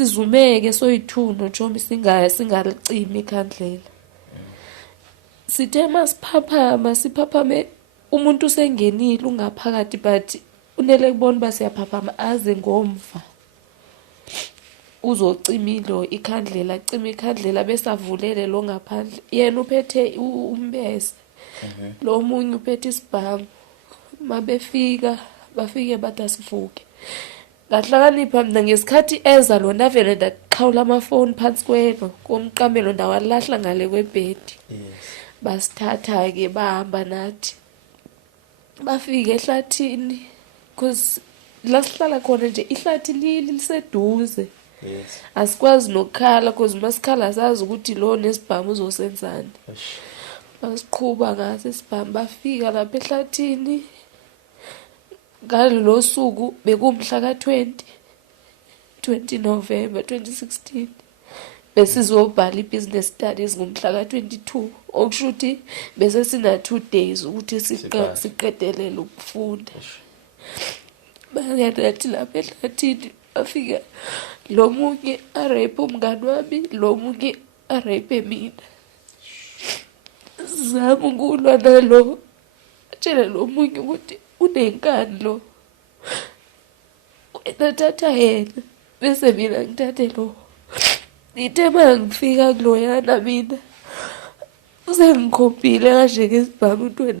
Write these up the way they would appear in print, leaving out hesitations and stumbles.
Sizumeke soyi-2 noJomi singalicimi ikhandlela. Sithe siphaphame umuntu usengenile ungaphakathi but unele kubona uba siyaphaphama aze ngomva uzocima ikhandlela, acima ikhandlela bese avulele lo ngaphandle. Yena uphethe umbese, lo munye uphethe isibhamu. Bafike bathi asivuke. Ngahlakanipha mina ngesikhathi eza lona vele ndaqhawula amafoni phansi komqamelo ndawalahla ngale kwebhedi. Basithatha-ke bahamba nathi. Bafike ehlathini because la sihlala khona nje ihlathi liseduze. Asikwazi nokukhala because masikhala sazi ukuthi lo nesibhamu uzosenzani. Basiqhuba ngaso isibhamu bafika lapha ehlathini. Ngalolo suku bekumhla ka-20 November 2016. Besizobhala i-business studies ngomhla ka-22. Okusho ukuthi bese sina 2 days ukuthi siqedelele ukufunda. Bayathi lapha ehlathini bafika lo munye arape umngani wami, lo munye arape mina. Zama ukulwa nalo. Tshela lo munye ukuthi unenkani lo. Nathatha yena bese mina ngithathe lo. Ithe mangifika kuloyana mina usengikhophile kanje ngesibhamu untweni.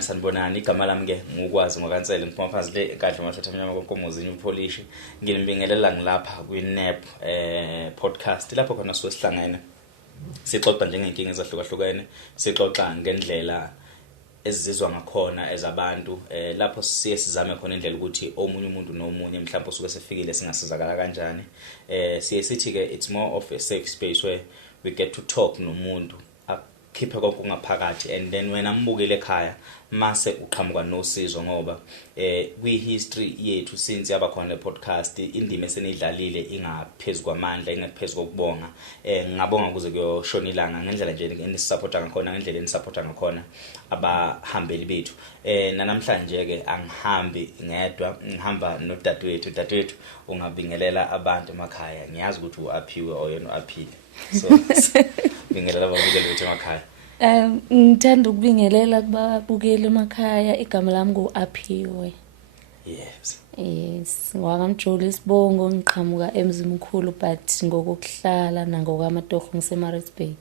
Sanibonani igama lami ke ngukwazi ngokansele ngiphuma phansi le enkandla mashotha mnyama konkomozi upolishi nginibingelela ngilapha kwi-NAP podcast lapho khona sihlangene sixoxa njengenkinga ezahlukahlukene sixoxa ngendlela ezizizwa ngakhona ezabantu lapho siye sizame khona indlela ukuthi omunye umuntu nomunye mhlawumbe usuke sefikile singasizakala kanjani siye sithi ke it's more of a safe space where we get to talk nomuntu khiphe konke ngaphakathi and then wena mbukele ekhaya mase uqhamuka nosizo ngoba kwi-history yethu since yaba khona le podcast indima esenidlalile ingaphezulu kwamandla ingaphezulu kokubonga ngabonga kuze kuyoshona ilanga ngendlela nje enisupporta ngakhona ngendlela enisupporta ngakhona abahambeli bethu namhlanje ke angihambi ngedwa ngihamba nodadewethu ungabingelela abantu emakhaya ngiyazi ukuthi uaphiwe oyena uaphile so bingelela ababukeli bethu emakhaya. Ngithanda ukubingelela kubabukeli emakhaya igama lami nguAphiwe. Yes, ngwakamjoli Sibongo ngiqhamuka emzimkhulu but ngokuhlala nangokwamatoho ngiseMaritzburg.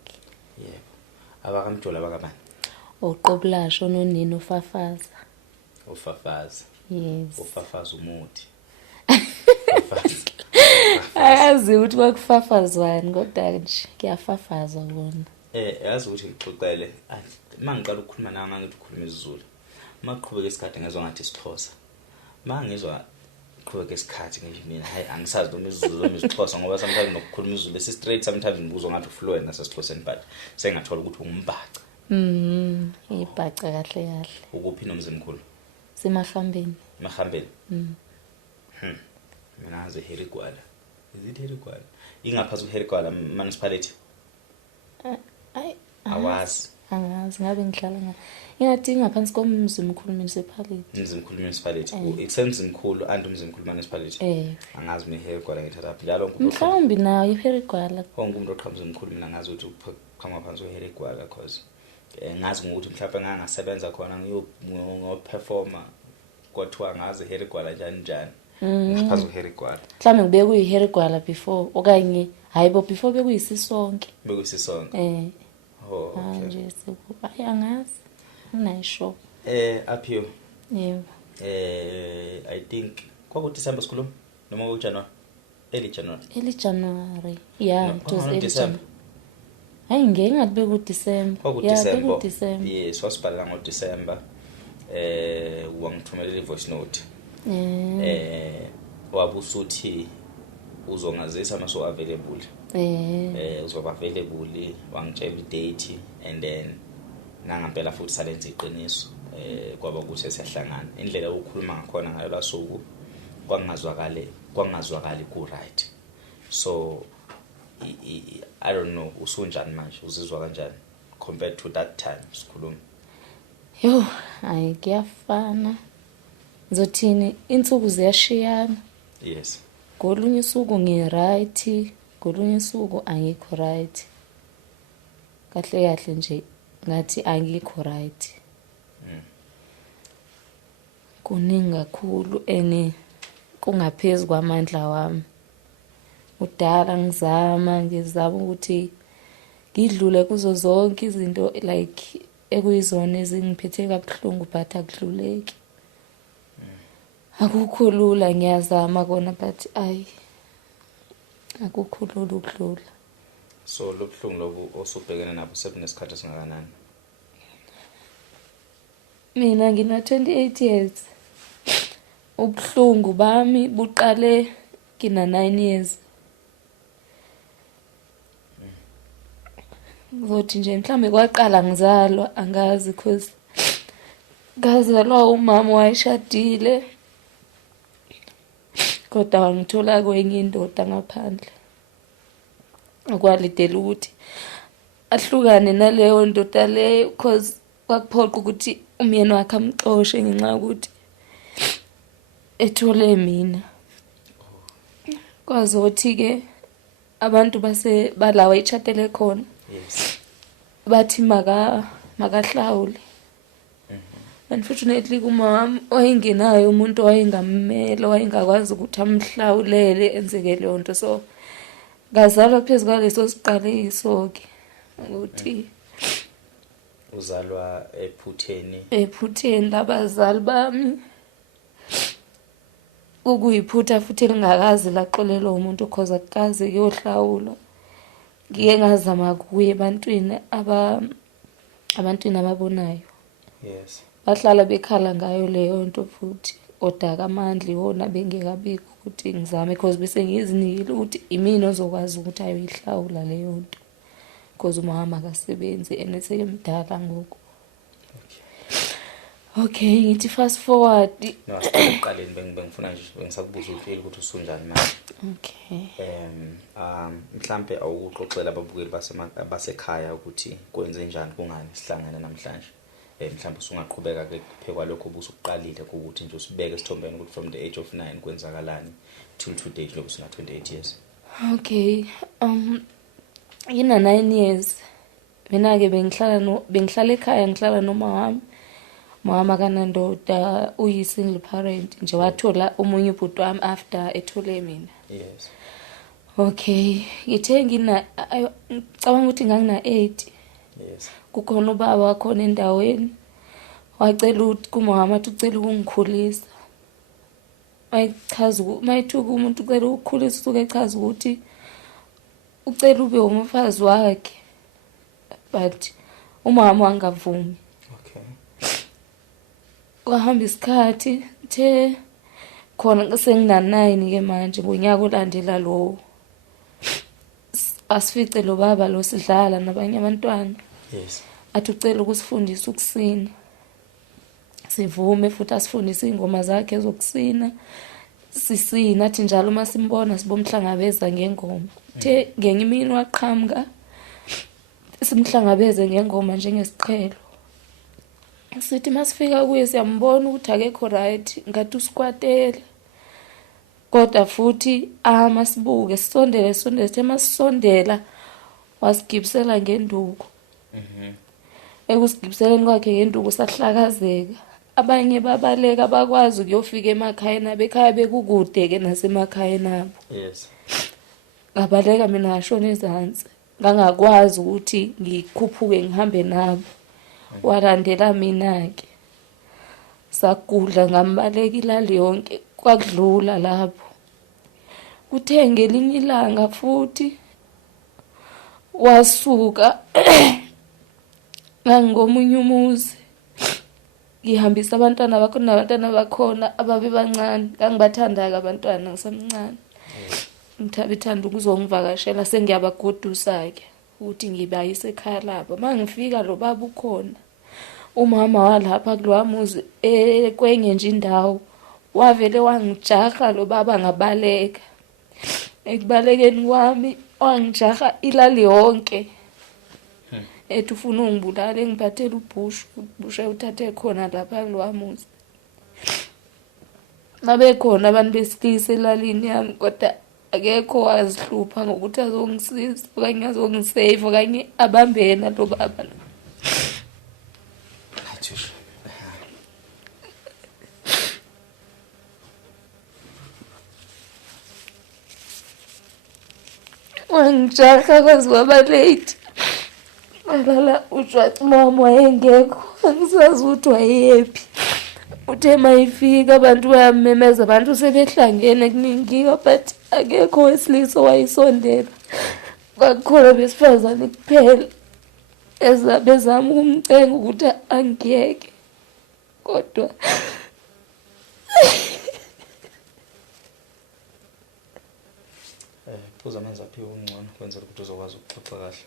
Yebo. Abakamjoli abakabani? Uqoblasho nonini uFafaza. uFafaza. Yes. uFafaza umuthi. Ayazi ukuthi kwakufafazwani kodwa nje kuyafafaza wona. Yazi ukuthi ngixoxele mangiqala ukukhuluma nawe ngithi ukhuluma isiZulu. Maqhubeka isikhathi ngezwe ngathi isiXhosa. Mangizwa qhubeka isikhathi ngisho mina hayi angisazi noma isiZulu noma isiXhosa ngoba sometimes nokukhuluma isiZulu esi straight sometimes ngibuzwa ngathi ufluent nasesiXhoseni but sengathola ukuthi ungumbaca. Ibhaca kahle. Ukuphi nomzimkhulu? Semahambeni. Mahambeni. Mina ngaze Herigwala. Is it Herigwala? Ingaphazu Herigwala municipality. Awazi. Angazi ngabe ngihlala ngathi ngaphansi komzimkhulu municipality. Umzimkhulu municipality. Isemzimkhulu and umzimkhulu municipality. Angazi mina Herigwala ngithatha njalo mhlawumbe nayo iHerigwala. Wonke umuntu oqhamuza umkhulu mina ngazi ukuthi uqhamuka phansi kweHerigwala because ngazi ukuthi mhlawumbe ngangasebenza khona ngiyoperforma kwathiwa ngazi Herigwala njani. Ngaphansi kweHerigwala. Mhlawumbe kube kuyiHerigwala before okanye hayibo before bekuyisisonke. Bekuyisisonke. Okay. Nje angazi. Unayisho. Aphiwe. Yebo. I think kwakuDecember sikhuluma noma kwakuJanuary? Early January. Yeah, it was early January. Hayi ngeke ngathi bekuDecember. BekuDecember. Yes, wasibhala ngoDecember. Wangithumelela ivoice note. Wabusuthi uzongazisa maso available. Uzoba available wangitshela idate and then nangampela futhi salenza iqiniso kwaba ukuthi siyahlangana indlela ukukhuluma ngakhona ngalo suku kwangazwakali ku right so I don't know usunjani manje uzizwa kanjani compared to that time sikhuluma? Yo, hayi kuyafana. Ngizothini insuku ziyashiyana. Yes. Ngolunye usuku ngi-right, ngolunye usuku angikho right. Kahle nje ngathi angikho right. Kuningi kakhulu kungaphezulu kwamandla wami. Udala ngizama ukuthi ngidlule kuzo zonke izinto like ekuyizona ezingiphethe kabuhlungu but akudluleki. Akukho lula ngiyazama kona but akukho lula ukudlula. So lobuhlungu lobu osubhekene nabo sebunesikhathi esingakanani? Mina ngina 28 years. Ubuhlungu bami buqale ngina 9 years. Ngothi nje mhlambe kwaqala ngizalwa angazi because ngazalwa umama wayeshadile. Kodwa wangithola kwenye indoda ngaphandle. Akwalidela ukuthi ahlukane naleyo ndoda leyo because kwakuphoqa ukuthi umyeni wakhe amxoshe ngenxa yokuthi ethole mina. Kwazothi ke abantu balawa echatele khona. Yes. Bathi makahlawule. Unfortunately kumama wayengenayo umuntu owayengammela wayengakwazi ukuthi amhlawulele enzeke leyo nto. So ngazalwa phezulu kwaleso siqalekiso ke ukuthi uzalwa ephutheni labazali bami. Ukuyiphutha futhi elingakazi laxolelwa umuntu cause akukaze kuyohlawulwa. Ngike ngazama kuye ebantwini ababonayo. Yes. Bahlala bekhala ngayo leyo nto futhi kodwa kamandla wona bengekabikho ukuthi ngizame because bese ngizinikile ukuthi imini ozokwazi ukuthi ayoyihlawula leyo nto because umama akasebenzi enesekemdala ngoku. Okay, ngithi fast forward. No, asiqaleni bengifuna nje bengisakubuza ukuthi usunjani manje. Okay. Mhlambe awuxoxela ababukeli basekhaya ukuthi kwenze njani kungani sihlangana namhlanje. Mhlambe usungaqhubeka ke kuphekwa lokho obusuqalile ukuthi nje usibeke esithombeni ukuthi from the age of 9 kwenzakalani till today lokho sina 28 years. Okay. Ina 9 years. Mina ke bengihlala ekhaya ngihlala nomama. Mama kanandoda uyi-single parent nje wathola umunye ubhuti wami after ethole mina. Yes. Okay, ngithe ngicabanga ukuthi ngangina 8. Yes. Kukhona ubaba wakhona endaweni wacela ukuthi kumama ucela ukungikhulisa. Mayithuka umuntu ucela ukukhulisa usuke echaza ukuthi ucela ube umfazi wakhe but umama wangavumi. Kwahamba isikhathi khona sengina 9 ke manje ngonyaka olandela lo asifice lo baba lo sidlala nabanye abantwana. Yes. Athi ucela ukusifundisa ukusina. Sivume futhi asifundise ingoma zakhe zokusina. Sisina athi njalo uma simbona sibomhlangabeza ngengoma. Ngenye imini waqhamuka simhlangabeze ngengoma njengesiqhelo. Sithi masifika kuye siyambona ukuthi akekho right ngathi usikwatela. Kodwa futhi masibuke sisondele masisondela wasigibisela ngenduku. Ekusigibiseleni kwakhe ngenduku sahlakazeka. Abanye babaleka bakwazi ukuyofika emakhaya nabo ekhaya bekukude ke nasemakhaya nabo. Yes. Ngabaleka mina ngashona ezantsi. Ngangakwazi ukuthi ngikhuphuke ngihambe nabo. Walandela mina ke. Sakudla ngambaleka ilali yonke kwakudlula lapho. Kuthe ngelinye ilanga futhi wasuka ngangomunye umuzi. Ngihambisa abantwana bakhona ababebancane. Ngangibathanda ke abantwana ngisemncane. Ngithanda ukuzongivakashela sengiyabagodusa ke ukuthi ngibayise ekhaya labo. Mangifika lo baba ukhona. Umama walapha kulowa muzi kwenye nje indawo wavele wangijaha lo baba ngabaleka. Ekubalekeni kwami wangijaha ilali yonke. ethi ufuna ungibulala engiphathela ubhushu uthathe khona lapha kulowa muzi. Babekhona abantu besilisa elalini yami kodwa akekho wazihlupha ngokuthi azongisiza okanye azongisave okanye abambe yena lo baba. Athisha. Wangijaha kwaze waba late. Walala uJwaci mama wayengekho. Angisazi ukuthi wayephi. Uthe mayifika abantu bayamemeza abantu sebehlangene kuningiwa but akekho wesilisa wayisondela. Kwakukhona besifazane kuphela bezama ukumcenga ukuthi angiyeke kodwa Phuza amanzi aphiwe ungcono kwenzela ukuthi uzokwazi ukuxoxa kahle.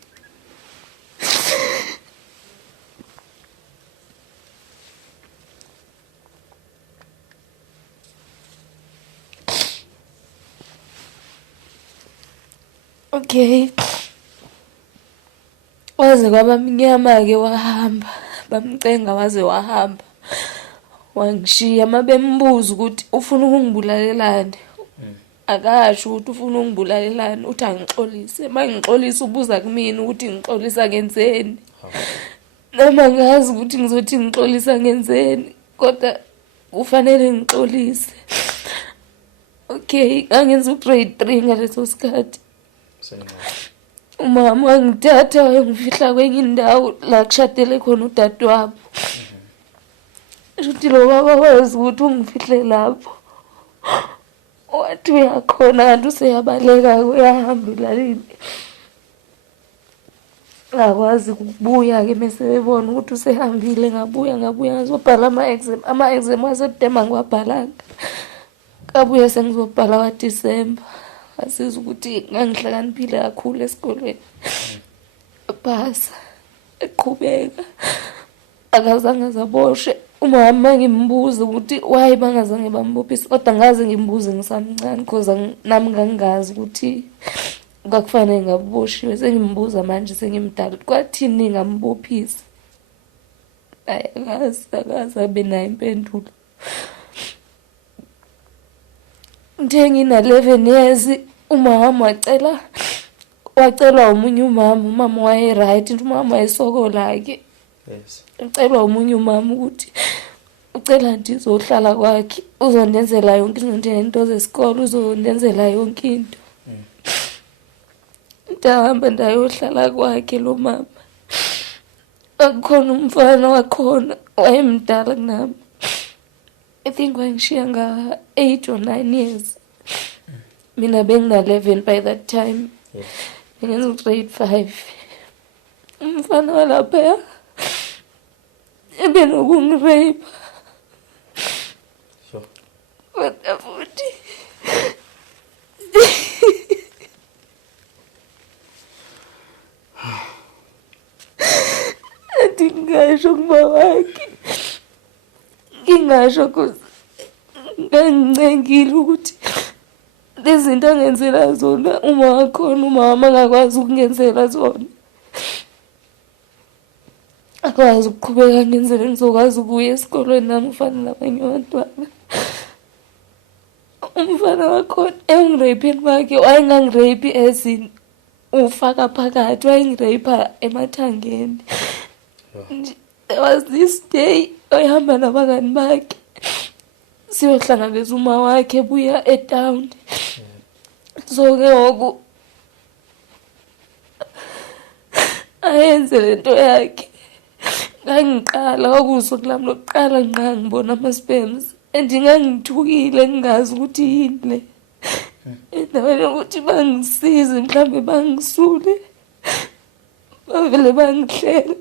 okay. Waze kwaba mnyama-ke wahamba. Bamcenga waze wahamba. Wangishiya mabembuza ukuthi ufuna ukungibulalelani. Akasho ukuthi ufuna ungibulalelani, uthi angixolise. Mangixolisa ubuza kumina ukuthi ngixolisa ngenzeni. Noma ngazi ukuthi ngizothi ngixolisa ngenzeni kodwa kufanele ngixolise. Okay, ngangenza ugrade 3 ngaleso sikhathi. Umama wangithatha wayongifihla kwenye indawo la kushadele khona udadewabo. Uthi lo baba wazi ukuthi ungifihle lapho. Wathi uyakhona kanti useyabaleka uyahamba elalini. Ngakwazi ukubuya-ke mese bebona ukuthi usehambile ngabuya ngizobhala ama-exam wasedema ngiwabhalanga. Kabuye sengizobhala waDisemba. Asiza ukuthi ngangihlakaniphile kakhulu esikolweni. Phasa eqhubeka akazange zaboshwe. Umama ngimbuza ukuthi why bangazange bambophisa kodwa ngaze ngimbuze ngisamncane because nami ngangazi ukuthi kwakufanele ngaboshiwe. Sengimbuza manje sengimdala kwathini ngambophisa. Akazi abe nayo impendulo. Ngina 11 years umama wacelwa umunye umama waye right umama wayesokola-ke. Yes. Ucelwa umunye umama ukuthi ucela nje uzohlala kwakhe uzondenzela yonke into zesikole uzondenzela yonke into. Ndahamba ndayohlala kwakhe lo mama. Akukhona umfana wakhona wayemdala kunami. I think wangishiya nga 8 or 9 years. Mina bengina 11 by that time. Yes. Ngenza grade 5. Umfana walapha ebenokungrape. Sure. Kodwa futhi ngingasho kuba wakhe. Ngingasho kuze ngangincengile ukuthi lezi zinto angenzela zona uma wakhona umama angakwazi ukungenzela zona. Akwazi ukuqhubeka ngenzele ngizokwazi ukuya esikolweni nami ufana nabanye abantwana. Umfana wakhona engirapeni kwakhe wayengangirape ezini ufaka phakathi wayengirape emathangeni. There was this day oyihamba nabangani bakhe siyohlangabeza uma wakhe buya etown. So ke ngoku ayenze lento yakhe. Ngangiqala kwakusuku lami lokuqala ngibona ama-spams ngangithukile ngingazi ukuthi yini le. Endaweni yokuthi bangisize mhlawumbe bangisule bavele bangihleka.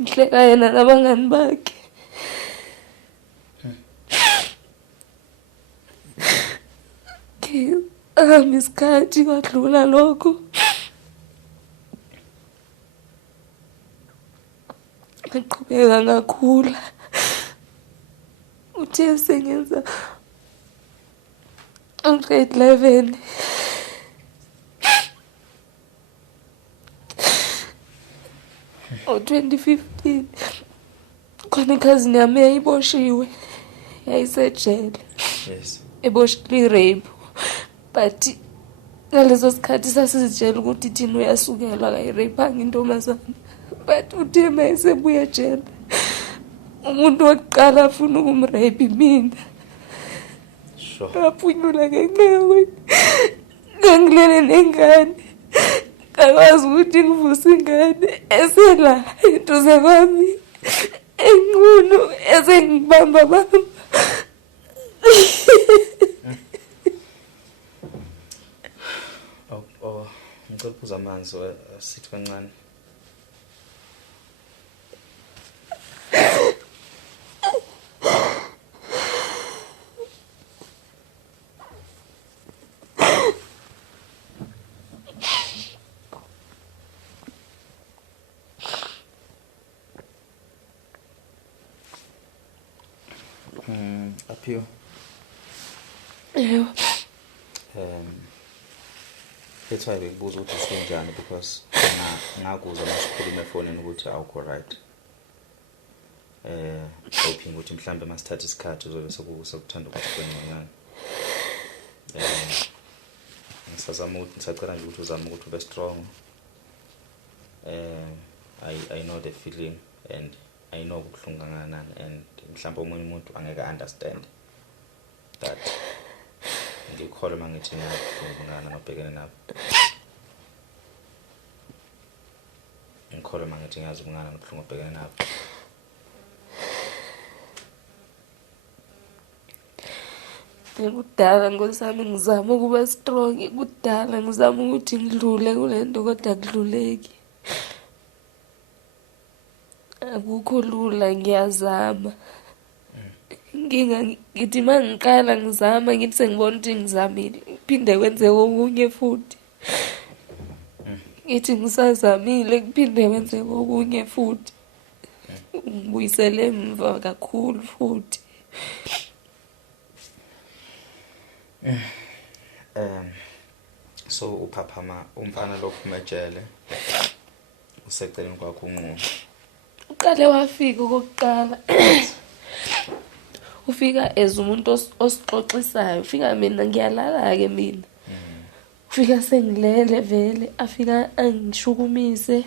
Ngihleka yena nabangani bakhe. Ahamba isikhathi kwadlula lokho. Ngaqhubeka ngakhula. Uthe sengenza grade 11. ngo-2015 khona ikhazini yami yayiboshiwe, yayisejele, Yes. eboshwe i-rape, but ngaleso sikhathi sasizitshela ukuthi thina uyasukelwa kayireyphanga intombazane, but uthe mayesebuya ejele umuntu wokuqala afuna ukumreypha imina. Sure. Ngaphunyula ngenxa yokuthi ngangilele nengane, ngakwazi ukuthi ngivuse ingane esela eduze kwami, enkulu esengibamba. Ngicela uphuza amanzi sithi kancane. Aphiwe. Yebo. That's why bekubuza ukuthi sikanjani because ngakuzwa masikhuluma efonini ukuthi awukho right. Hoping ukuthi mhlambe masithatha isikhathi uzobe sekuthanda ukuthi kwenye. Ngisazama ukuthi ngisacela nje ukuthi uzame ukuthi ube strong. I know the feeling and I know kubuhlungu kangakanani and mhlawumbe omunye umuntu angeke understand that ngikholwa mangithi ngana ngabhekene nabo. Ngikholwa mangithi ngazi ubungana nobuhlungu obhekene nabo. Kudala ngosami ngizama ukuba strong, kudala ngizama ukuthi ngidlule kule nto kodwa akudluleki. Akukho lula, ngiyazama. Ngithi mangiqala ngizama ngithi sengibona ukuthi ngizamile kuphinde kwenzeke okunye futhi. Ngithi ngisazamile kuphinde kwenzeke okunye futhi. Ngibuyisele emva kakhulu futhi. So uphaphama umfana lophuma ejele useceleni kwakho unqobo. Uqale wafika okokuqala. Ufika as umuntu osixoxisayo, ufika mina ngiyalala ke mina. Ufika sengilele vele, afika angishukumise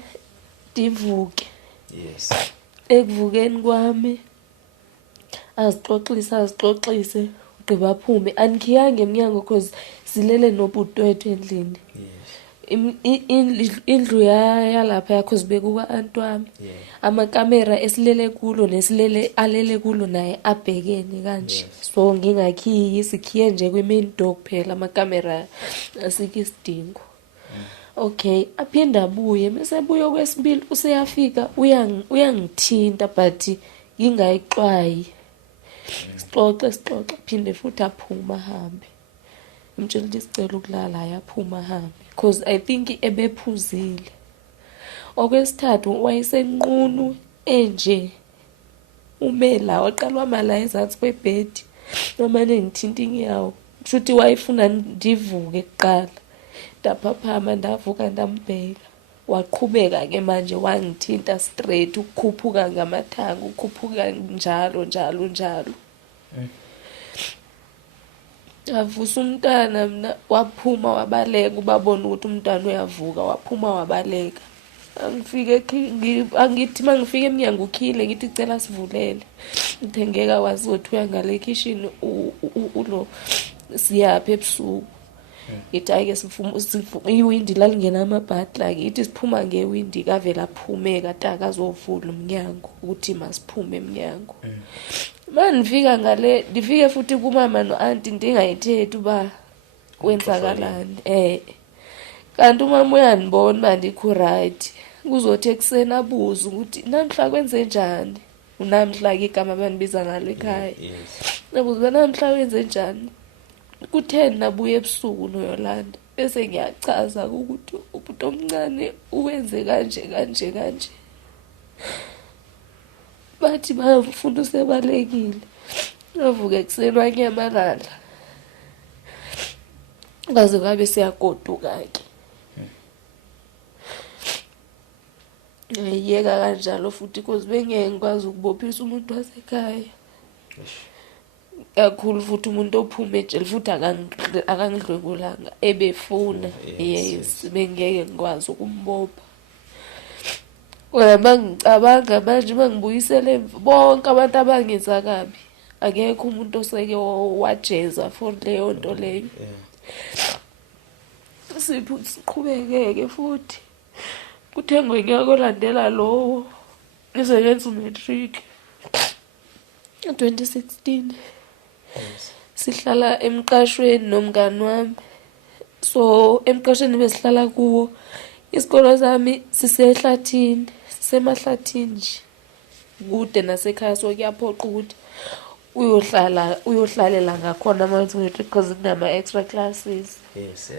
ndivuke. Yes. Ekuvukeni kwami azixoxise ugqiba aphume. Angiyange eminyango because silele nobudwethu endlini. Indlu yalapha yakho sibekuka antwami. Amakamera esilele kulo nesilele alele kulo naye abhekene kanje. So ngingakhiyi sikhiye nje kwi-main door kuphela amakamera asikho isidingo. Okay, aphinda abuye, bese buye okwesibili useyafika uyangithinta but ngingayixwayi. Sixoxe phinde futhi aphuma ahambe. Ngimtshela ukuthi sicela ukulala yaphuma ahambe because I think ebephuzile. Okwesithathu wayesenqunu enje umela waqala wamala ezansi kwebhedi nomane ngithinta inyawo. Futhi wayefuna ndivuke kuqala. Ndaphaphama ndavuka ndambheka. Waqhubeka ke manje wangithinta straight ukukhuphuka ngamathanga, ukukhuphuka njalo. Avusa umntana mina waphuma wabaleka, ubabona ukuthi umntwana uyavuka, waphuma wabaleka. Angithi mangifika eminyango ukhile ngithi cela sivulele. Ngithengeka wazothi uya ngale kitchen ulo siyapha ebusuku. Ngithi ayike iwindi lalingena amabhatla ke ithi siphuma ngewindi kavela aphumeka taka azovula umnyango ukuthi masiphume eminyango. Manifika ngale ndifike futhi kumama noanti ndingayithethi uba kwenzakalani. Kanti umama uyanibona mandikho right. Kuzothi ekseni abuza ukuthi namhla kwenze njani. Unamhla ke igama banibiza ngalo ekhaya. Nabuza namhla wenze njani. Ku-10 nabuye ebusuku noYolanda. Bese ngiyachaza ukuthi umuntu omncane uwenze kanje. Bathi bafuna usebalekile. Avuka ekseni wanyamalala. Ngaze ngabe siyagoduka ke. Yeka kanjalo futhi cause bengeke ngikwazi ukubophisa umuntu wasekhaya. Kakhulu futhi umuntu ophuma ejele futhi akangidlwengulanga ebefuna. Yes, bengeke ngikwazi ukumbopha. Wena ngicabanga manje mangibuyisele bonke abantu abangenza kabi. Akekho umuntu oseke wajeza for leyo nto leyo. Siqhubekeke futhi. Kuthengwe nyaka olandela lowo isebenza umatric 2016. Sihlala emqashweni nomngani wami. So emqashweni besihlala kuwo. Isikolo sami sisehlathini, sisemahlathini nje. Kude nasekhaya so kuyaphoqa ukuthi uyohlalela ngakhona ama-matric because kunama extra classes. Yes.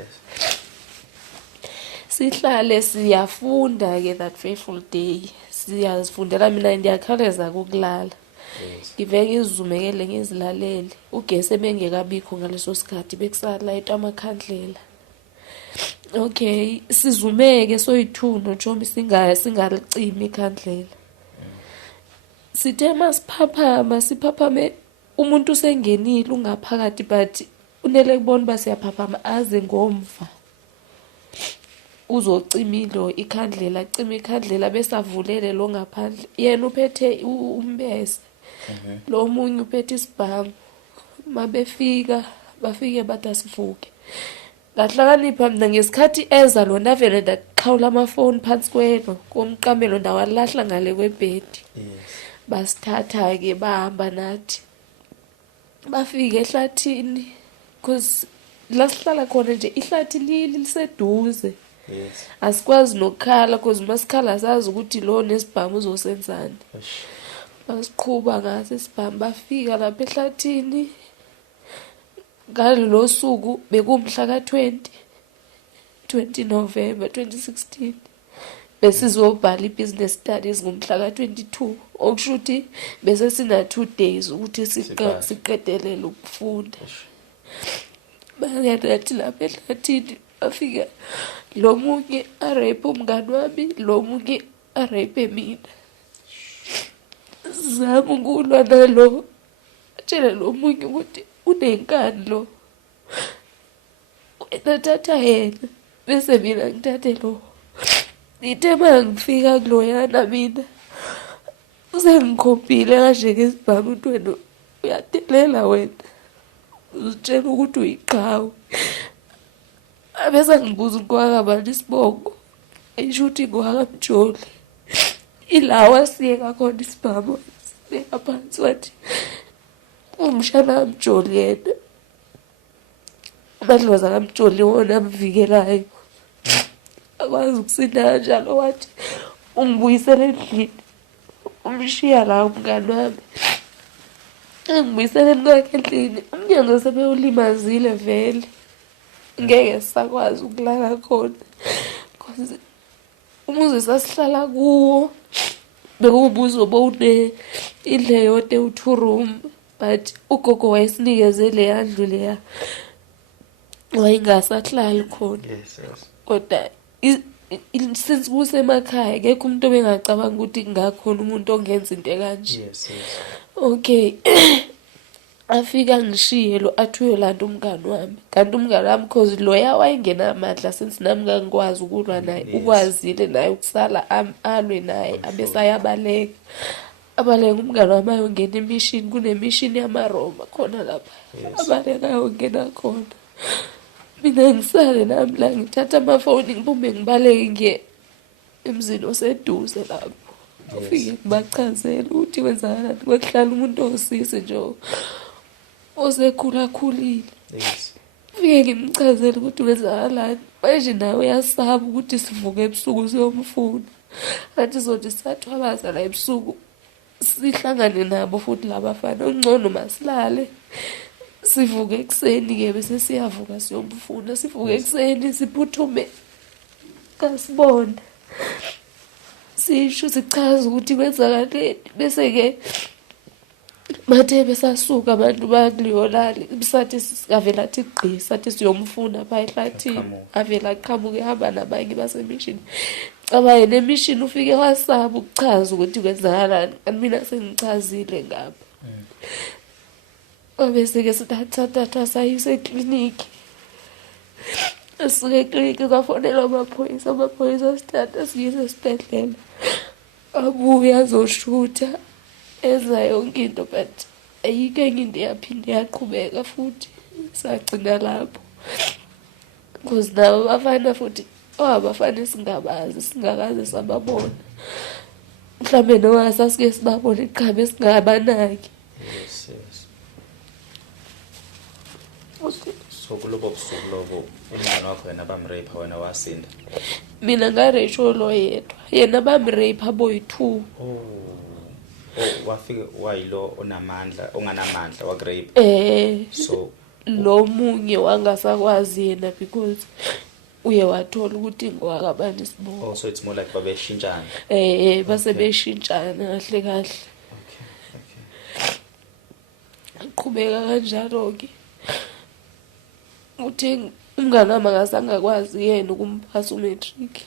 Sihlale siyafunda ke that fateful day. Siyazifundela mina ndiyakhawuleza ukulala. Ngiveke izizumekele ngizilalele. Ugesi bengekabikho ngaleso sikhathi bekusalayita amakhandlela. Okay, sizumeke soyi2 noJomi singalicimi ikhandlela. Sithe masiphaphame umuntu usengenile ungaphakathi but unele kubona basiyaphaphama aze ngomva. Uzocimilo ikhandlela, cima ikhandlela bese avulele lo ngaphandle. Yena uphethe umbese. Lo munye uphethe isibhamu. Bafike bathi asivuke. Ngahlakanipha mina ngesikhathi eza lona vele ndaqhawula amafoni phansi kwelo komqamelo ndawalahla ngale kwebhedi. Basithatha ke bahamba nathi. Bafike ehlathini because la sihlala khona nje ihlathi liseduze. Asikwazi nokukhala because masikhala sazi ukuthi lo nesibhamu uzosenzani. Basiqhuba ngaso isibhamu bafika lapha ehlathini. Ngalo suku bekumhla ka-20 November 2016. Besizobhala i-business studies ngomhla ka-22. Okusho ukuthi bese sina 2 days ukuthi siqedelele ukufunda. Bayathi lapha ehlathini bafika lo munye arape umngani wami, lo munye arape mina. Zama ukulwa nalo. Tshela lo munye ukuthi unenkani lo. Nathatha yena bese mina ngithathe lo. Itema ngifika kuloyana mina. Usengikhombile kanje ngesibhamu ukuthi wena uyadelela wena. Uzitshela ukuthi uyiqhawe. Bese ngibuza kwakabani isibongo. Esho ukuthi ngwakamjoli. Ilawa siyeka khona isibhamu. Siyeka phansi wathi umshana kamjoli yena. Amadlozi kamjoli wona amvikelayo. Akwazi ukusinda kanjalo wathi ungibuyisele endlini. Umshiya la umngani wami. Ngibuyisele kwakhe endlini. Umnyango sebewulimazile vele. Ngeke sakwazi ukulala khona. Because umuzi sasihlala kuwo bekubuzo bowune indle yode u2 room but ugogo wayesinikeze le yandlu leya. Wayengasahlali khona. Kodwa since kusemakhaya akekho umuntu obengacabanga ukuthi ngakhona umuntu ongenza into kanje. Okay. Afika ngishiye lo athi uyolanda umngani wami. Kanti umngani wami because loya wayengena amandla since nami ngangikwazi ukulwa naye. Ukwazile naye ukusala alwe naye abesayabaleka. Abaleka umngani wami ayongena emission kunemishini yamaRoma khona lapha. Abaleka ayongena khona. Mina ngisale nami la ngithatha amafoni ngiphume ngibaleke ngiye emzini oseduze lapho. Ufike ngibachazela ukuthi kwenzakalani kwekuhlala umuntu osisi nje osekhulakhulile. Ufike ngimchazela ukuthi kwenzakalani. Manje nawe uyasaba ukuthi sivuke ebusuku siyomfuna. Athi sothi sathwabaza la ebusuku sihlangane nabo futhi labafana. Ongcono masilale. Sivuke ekseni ke bese siyavuka siyomfuna. Sivuke ekseni siphuthume kasibona. Sisho sichaza ukuthi kwenzakaleni bese ke bathe besasuka abantu bakuliyolali bisathi sikavela athi gqi sathi siyomfuna pha ehlathini avela aqhamuke hamba nabanye basemishini Caba yena emission ufike wasaba ukuchaza ukuthi kwenzakalani, kanti mina sengichazile ngapha. Bese-ke sithatha sayise ekliniki. Sisuke ekliniki kwafonelwa amaphoyisa sithatha siyise esibhedlela. Abuye azoshutha enza yonke into, but ayikho enye into yaphinde yaqhubeka futhi sagcina lapho. Because nabo bafana futhi abafana singakaze sababona. Mhlawumbe noma sasike sibabone iqhabe singabanaki. Yes. So kulobo busuku lobo umntwana wakho yena bamrape wena wasinda. Mina ngaresho lo yedwa. Yena bamrape aboyi-2. Wafike wayilo onamandla, onganamandla wagrape. So Lo munye wangasakwazi yena because uye wathola ukuthi ngowakabani isibo. so it's more like babeshintshana. Base beshintshana kahle kahle. Okay. Qhubeka kanjalo ke. Uthi umngane wami akazange akwazi yena ukumphasa umatric.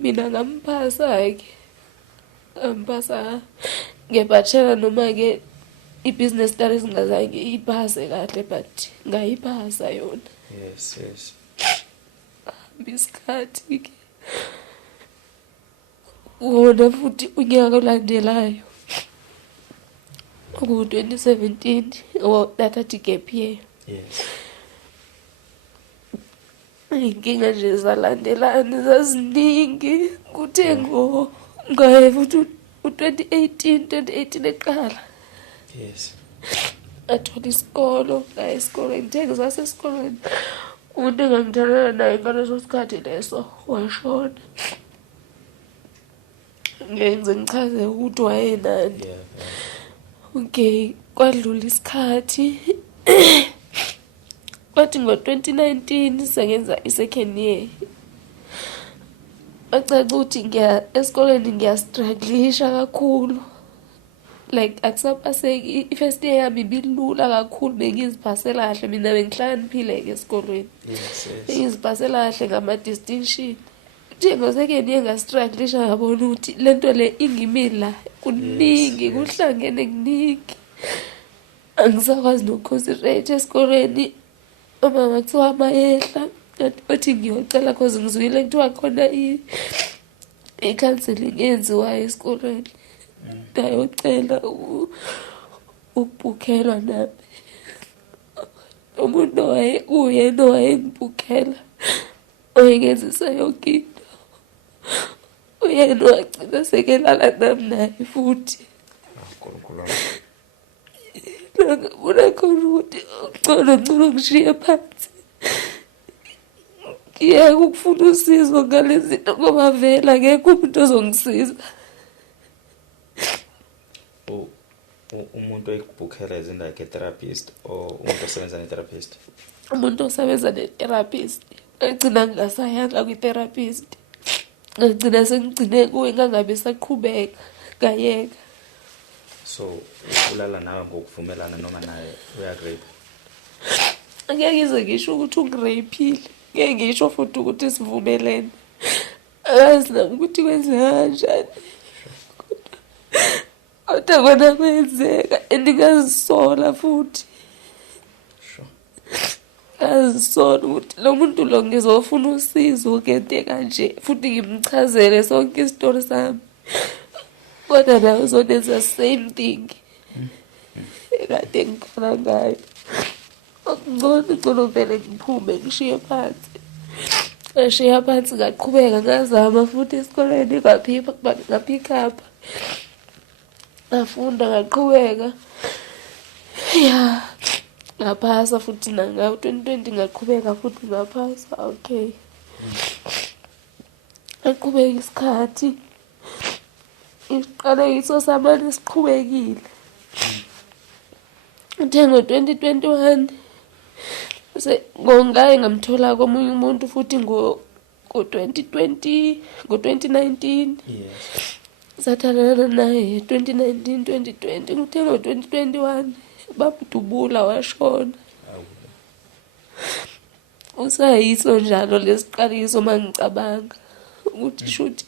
Mina ngamphasa ke. Ngampasa ngebachelor noma ke i-business studies ngazange iphase kahle but ngayiphasa yona. Yes. Bisikhathi ke. Wona futhi unyaka olandelayo. Ku-2017 thathathi gap year. Yes. Inkinga nje zalandelana zaziningi. Kuthe ngaye futhi u-2018 eqala. Yes. Athola isikolo, ngaye esikoleni, ngithe ngisasesikoleni. Umuntu engangithandana naye ngaleso sikhathi leso washona. Ngenze ngichaze ukuthi wayenani. Yeah. Okay, kwadlula isikhathi. Kwathi ngo-2019 sengenza i-second year. Bacaca ukuthi esikoleni ngiyastrugglisha kakhulu. Like akusapaseki, i-first year yami ibilula kakhulu, bengiziphasela kahle, mina bengihlakaniphile esikolweni. Yes. Bengiziphasela kahle ngama-distinction. Njengosecond year ngastrugglisha ngabona ukuthi lento le ingimila kuningi, kuhlangene kuningi. Angisakwazi nokuconcentrate esikoleni. Mama kuthiwa amayehla, othi ngiyocela cause ngizwile kuthiwa khona i-counseling yenziwayo esikoleni. Ngayocela ukubhukhelwa nami. Umuntu uyena owayengibhukhela, oyengenzisa yonke into. Uyena wagcina sekelala nami naye futhi. Nkulunkulu. Ngabona khona ukuthi ngcono ngishiye phansi. Ngiyeke ukufuna usizo ngalezi zinto ngoba vele akekho umuntu ozongisiza. Umuntu oyikubhukhela is like a therapist or umuntu osebenza ne-therapist? Umuntu osebenza ne-therapist. Ngagcina ngingasayanga kwi-therapist. Ngagcina sengigcine kuwe ngangabe saqhubeka ngayeka. So ulala nawe ngokuvumelana noma naye uyagrape? Angeke ngize ngisho ukuthi ungirapile. Ngeke ngisho futhi ukuthi sivumelene. Akazi nami ukuthi kwenzeka kanjani. Kodwa kona kwenzeka andingazisola futhi. Sure. Azisola ukuthi lo muntu lo ngizofuna usizo ngento kanje futhi ngimchazele sonke isitori sami. Kodwa nawe uzonenza same thing. Ekade ngikhala ngayo. Ngcono vele ngiphume ngishiye phansi. Ngishiya phansi ngaqhubeka ngazama futhi esikoleni ngapick up. Ngafunda ngaqhubeka. Yeah. Ngaphasa futhi nga-2020 ngaqhubeka futhi ngaphasa. Okay. Ngaqhubeka isikhathi. Iqale yiso samani siqhubekile. Uthe ngo-2021 ngongaye ngamthola komunye umuntu futhi ngo-2019. Yes. Sathanana naye 2019 2020. Uthe ngo-2021 babudubula washona. Usayiso njalo lesiqaliso mangicabanga ukuthi shuthi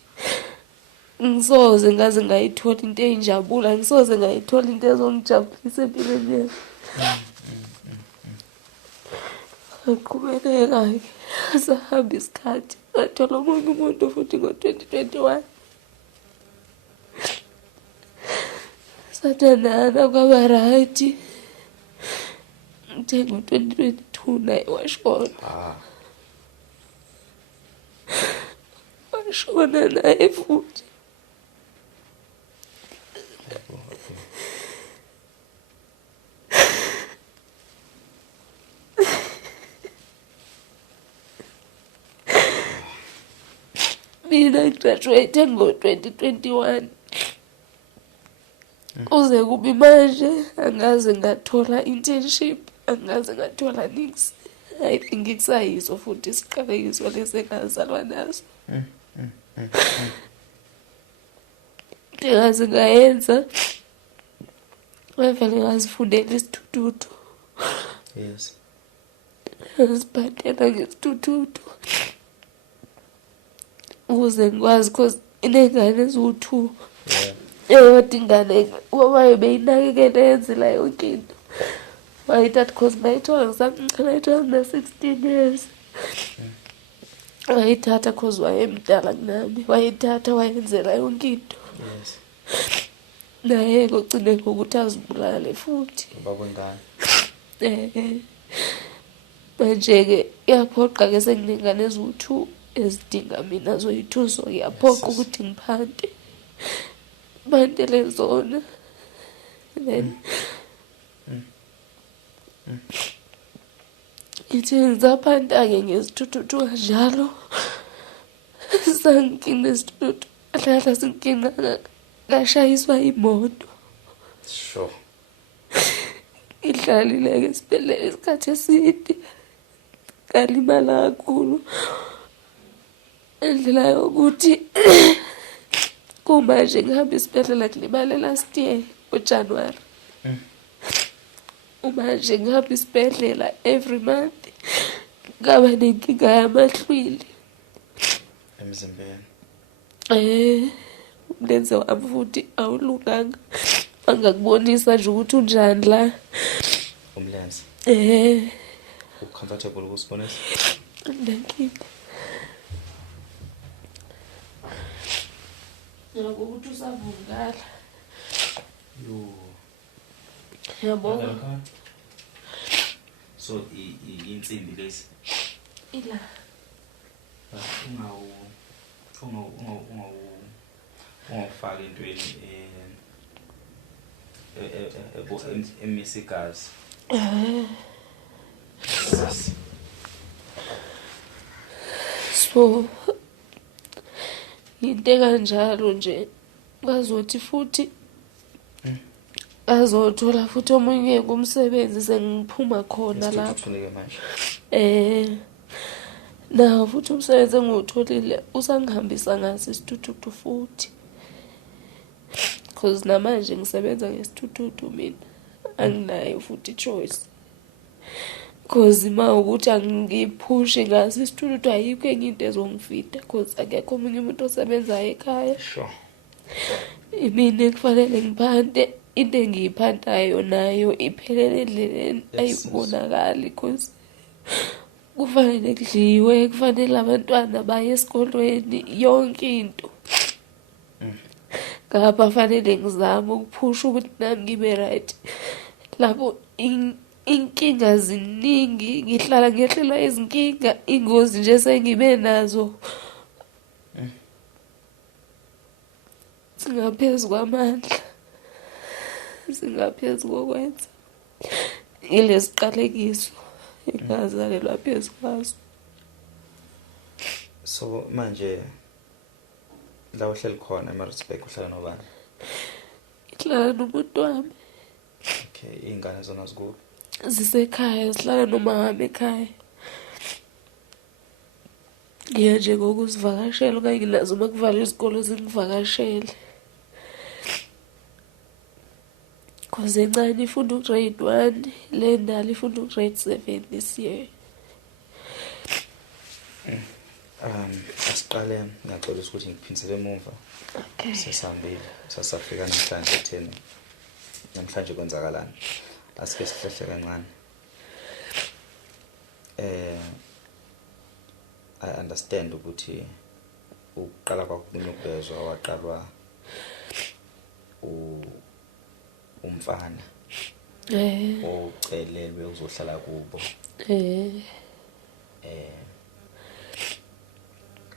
ngisoze ngaze ngayithola into eyinjabula, ngisoze ngayithola into ezongijabulisa empilweni yami. Ngaqhubekeka-ke, sahamba isikhathi, ngathola omunye umuntu futhi ngo-2021. Sathandana kwaba right. Ngithe ngo-2022 naye washona. Washona naye futhi. Mina graduate ngo-2021. Kuze kube manje angaze ngathola internship, angaze ngathola nix. I think kusayiso futhi isiqalekiso lesi engazalwa naso. Ndingaze ngayenza ngavele ngazifundela isithuthuthu. Yes. Ngazibhadela ngesithuthuthu ukuze ngikwazi, cause inengane eziwu-2. Yodwa ingane wabayo beyinakekela yenzela yonke into. Wayithatha cause bayithola ngisamncane, wayithola ngina-16 years. Wayithatha cause wayemdala kunami, wayithatha wayenzela yonke into. Yes. Naye kugcine ngokuthi azibulale futhi. Baba ngane. Manje-ke iyaphoqa-ke senginengane eziwu-2 ezidinga mina zoyi-2, so iyaphoqa ukuthi ngiphante. Phantele zona. Then ngithi ngizaphanta-ke ngezithuthuthu kanjalo. Sangikinga isithuthuthu, hlahla sinkinga ngashayiswa imoto. Sure. Ngihlalile-ke esibhedlela isikhathi eside, ngalimala kakhulu. Indlela yokuthi kumanje ngihamba isibhedlela ngilimale last year ngoJanuwari. Manje ngihamba isibhedlela every month. Ngaba nenkinga yamahlwili emzimbeni. Umlenze wami futhi awulunganga. Angakubonisa nje ukuthi unjani la. Umlenze. Ucomfortable ukusibonisa? Ndankinga. Yabo ukuthi usavungala. Yo. Yabo. So insimbi lezi. Ila. Ungawufaka entweni emisa igazi. So into kanjalo nje bazothi futhi azothola futhi omunye kumsebenzi sengiphuma khona lapho. Na futhi umsebenzi engiwutholile usangihambisa ngaso isithuthuthu futhi. Cause namanje ngisebenza ngesithuthuthu mina. Anginayo futhi choice. Cause uma ukuthi angiphushe ngaso isithuthuthu ayikho enye into ezongifida, cause akekho omunye umuntu osebenzayo ekhaya. Sure. Imina kufanele ngiphante, into engiyiphantayo nayo iphelele endleleni ayibonakali, cause kufanele kudliwe, kufanele abantwana baye esikolweni, yonke into. Ngapha fanele ngizame ukuphusha ukuthi nami ngibe right. Lapho inkinga ziningi, ngihlala ngehlelwa izinkinga, ingozi nje sengibe nazo. Singaphezu kwamandla, singaphezu kokwenza. Ilesiqalekiso engazalelwa phezu kwaso. So manje la uhleli khona eMaritzburg uhlala nobani? Ngihlala nomuntu wami. Okay, ingane zona zikubo? Zisekhaya, sihlala noma wami ekhaya. Ngiya nje ngokuzivakashela okanye nginazo uma kuvala izikolo zingivakashele. Cause encane ifunda ugrade 1, le ndala ifunda ugrade 7 this year. Asiqale ngiyacela ukuthi ngiphindisele emuva. Okay. Sesihambile. Sasafika namhlanje ekutheni. Namhlanje kwenzakalani? Asike sihlehle kancane. I understand ukuthi uqala kwakunokubezwa waqalwa umfana ocelelwe uzohlala kubo.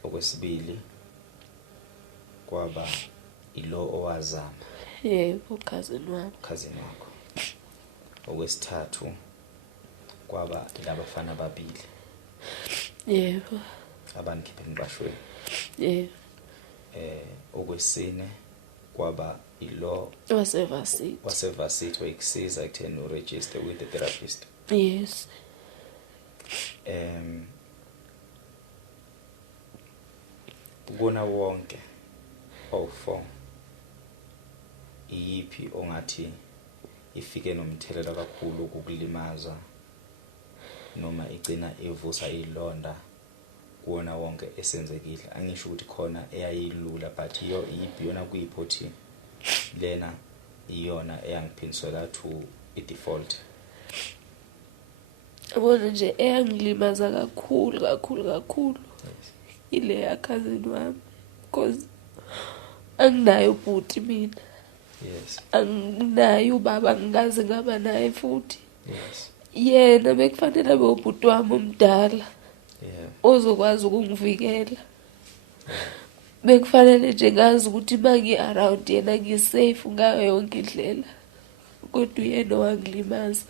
Okwesibili kwaba ilo owazama. Yebo, cousin Wakho. Okwesithathu kwaba labafana babili. Yebo. Abanikiphe ngibashwe. Yebo. Okwesine kwaba ilo wasevasithi wayikusiza ekutheni uregister with the therapist. Yes. Ubona wonke owu4 iyiphi ongathi ifike nomthelela kakhulu ukukulimaza noma igcina evusa ilonda kuona wonke esenzekile? Angisho ukuthi khona eyayilula but iyiphi yona kuyiphothi lena iyona eyangiphindisela to i-default. Abona nje eyangilimaza kakhulu ile ya cousin wami because anginayo bhuti mina. Yes. Anginayo ubaba ngikaze ngaba naye futhi. Yes. Yena bekufanele abe ubhuti wami omdala. Yeah. Ozokwazi ukungivikela. Bekufanele nje ngazi ukuthi mangi around yena ngisafe ngayo yonke indlela. Kodwa yena wangilimaza.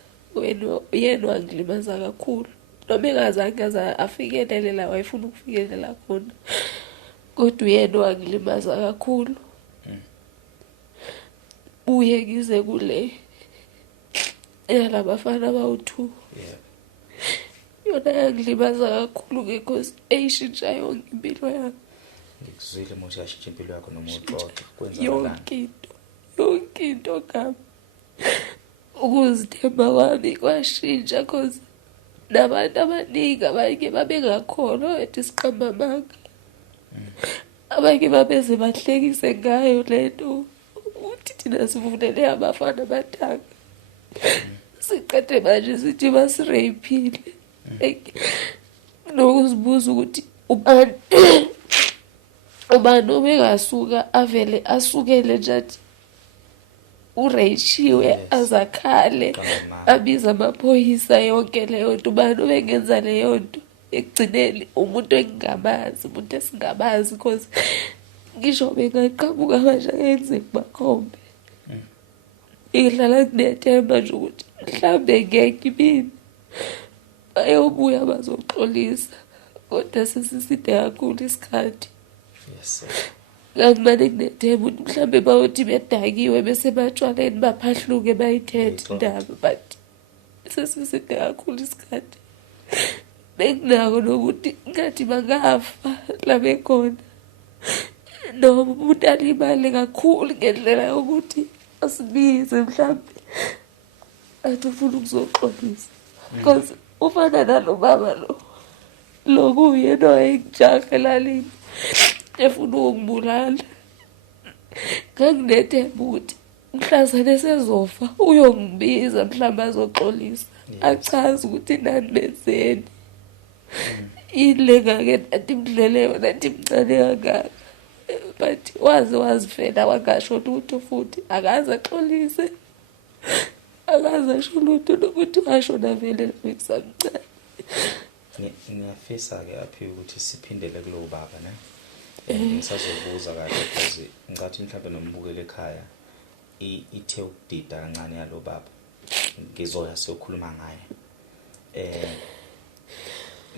Yena wangilimaza kakhulu. Noma engazange afikelele la wayefuna ukufikelela khona. Kodwa yena wangilimaza kakhulu. Buye ngize kule labafana bawu2. Yeah. Yona yangilimaza kakhulu because eyishintsha yonke impilo yami. Ngikuzwile muthi yashintsha impilo yakho noma uxoxa kwenzakalani? Yonke into kami. Ukuzithemba kwami kwashintsha because nabantu abaningi abanye babengakholwa ethi siqamba amanga. Abanye babeze bahlekise ngayo lento ukuthi thina sivulele abafana batanga. Siqede manje sithi basirapile. Nokuzibuza ukuthi ubani obekasuka avele asukele nje urechiwe azakhale abiza amaphoyisa yonke leyo nto. Ubani obengenza leyo nto ekugcineni umuntu engingamazi, umuntu esingabazi because ngisho bengaqhamuka manje enze kubakhombe. Ngihlala kunethemba nje ukuthi mhlambe ngeke mina bayobuya bazoxolisa kodwa sesiside kakhulu isikhathi. Yes. Ngangimane kunethemba ukuthi mhlambe bayothi bedakiwe bese batshwaleni baphahluke bayithethe indaba but sesiside kakhulu isikhathi. Benginako nokuthi ngathi bangafa la bekhona noma umuntu alimale kakhulu ngendlela yokuthi asibize mhlambe athi ufuna ukuzoxolisa because ufana nalo baba lo kuyena oyengijahe elalini efuna ukungibulala. Nganginethemba ukuthi mhlazane sezofa uyongibiza mhlawumbe azoxolisa achaze ukuthi nani benzeni. Ile ngake nathi mdleleyo nathi mncane kangaka but wazifela wangasho lutho futhi akaze axolise. Akaze asho lutho nokuthi washona vele bekusamncane. Ngiyafisa ke aphi ukuthi siphindele kulo baba ne. Ngisazobuza kahle because ngicathi mhlawumbe nombukele ekhaya ithe ukudida kancane yalo baba. Ngizoya siyokhuluma ngaye.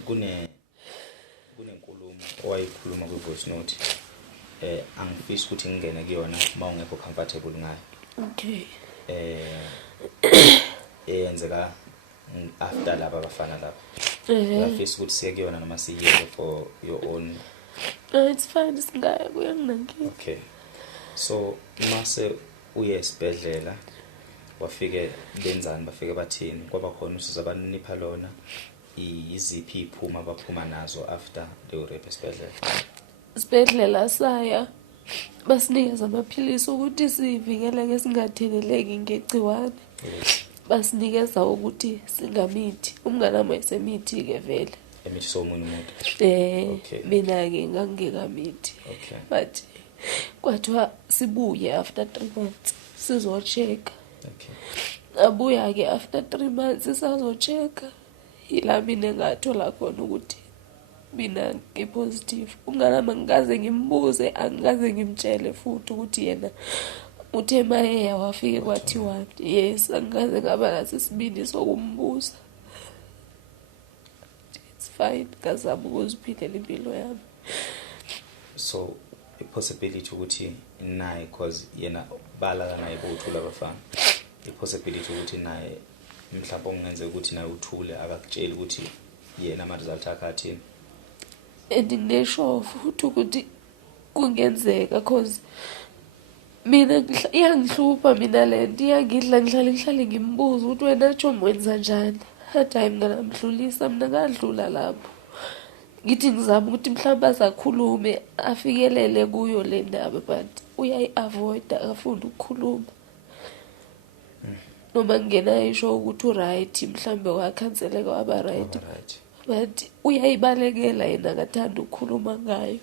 Kunenkulumo owayikhuluma kwi-voice note. Angifisi ukuthi ngingene kuyona uma ungekho comfortable ngayo. Okay. Eyenzeka after laba abafana laba. Ngiyafisa ukuthi siye kuyona noma siyiyeke for your own. No, it's fine, singaya kuyanginankinga. Okay. So mase uye esibhedlela wafike benzani bafike bathini kwaba khona usiza abaninipha lona iziphi iphuma abaphuma nazo after leyo rape esibhedlela? Isibhedlela saya basinikeza amaphilisi ukuthi sivikeleke singatheleleki ngegciwane. Basinikeza ukuthi singamithi. Umngane wami wayesemithi-ke vele. Emithi somunye umuntu? Okay. Mina-ke ngangingekamithi. Okay. But kwathiwa sibuye after 3 months sizochecka. Okay. Abuya-ke after 3 months sisazochecka. Yila mina engathola khona ukuthi mina ngipositive. Umngane wami angikaze ngimbuze, angikaze ngimtshele futhi ukuthi yena uthe maye wafike kwathiwa yes, angikaze ngaba naso isibindi sokumbuza. It's fine, ngazama ukuziphilela impilo yami. So a possibility ukuthi naye cause yena bala naye bothula abafana, a possibility ukuthi naye mhlawumbe ongenzeka ukuthi naye uthule akakutshela ukuthi yena ama result akhe athini. And ngisho futhi ukuthi kungenzeka cause mina iyangihlupha mina lento, iyangidla ngihlale ngimbuza ukuthi wena Jomo wenza njani. Hayi mina ngamdlulisa, mina ngadlula lapho. Ngithi ngizama ukuthi mhlawumbe azakhulume afikelele kuyo le ndaba but uyayi-avoid, akafuni ukukhuluma. Noma ngena isho ukuthi uright, mhlawumbe wakhanseleka waba right. But uyayibalekela yena, akathanda ukukhuluma ngayo.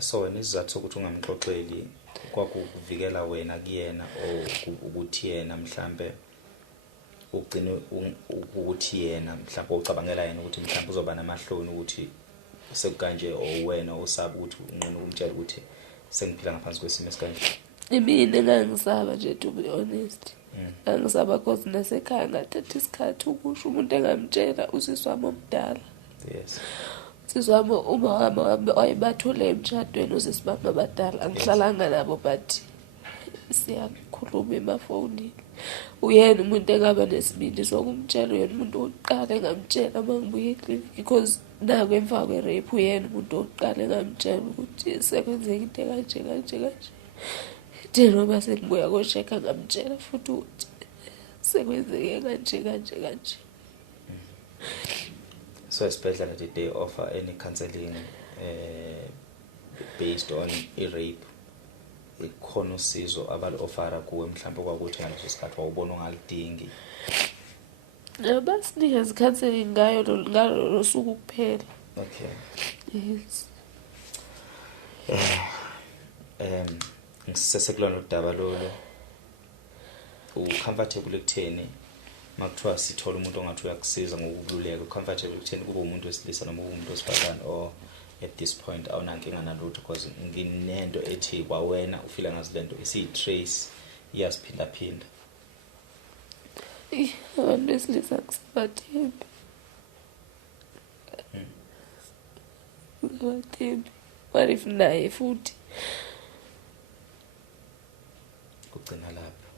So wena isizathu sokuthi ungamxoxeli kwakuvikela wena kuyena ukuthi yena mhlambe ugcine ukuthi yena mhlawumbe ucabangela yena ukuthi mhlawumbe uzoba namahloni ukuthi sekukanje wena usaba ukuthi unqina ukumtshela ukuthi sengiphila ngaphansi kwesimo esikanje? Mina ngangisaba nje, to be honest. Ngangisaba cause nasekhaya ngathatha isikhathi ukusho umuntu engamtshela usisi wami omdala. Yes. Usisi wami umama wayebathole emshadweni usisi bami abadala. Angihlalanga nabo but siyakhuluma emafonini. Uyena umuntu engaba nesibindi sokumtshela, uyena umuntu oqala engamtshela mangibuye eclinic because naku emva kwe-rape uyena umuntu oqala engamtshela ukuthi sekwenzeka into kanje. Njengoba sengibuya kosheka ngamtshela futhi ukuthi sekwenzeke kanje. So esibhedlela did they offer any counseling based on a-rape? Ikhona usizo abalu-ofara kuwe mhlawumbe kwakuthi ngaleso sikhathi wawubona ungalidingi? Basinikeza counseling ngalo suku kuphela. Okay. Yes. Ngisesekulona udaba lolo ucomfortable ekutheni makuthiwa sithola umuntu ongathi uyakusiza ngokukhululeka, ucomfortable ekutheni kube umuntu wesilisa noma umuntu wesifazane, or at this point awunankinga nalutho because nginento ethi kwawena ufila ngazi lento isiyi-trace iyasiphindaphinda? Abantu besilisa ngisabathembi. Ngisabathembi. What if naye futhi kugcina lapho?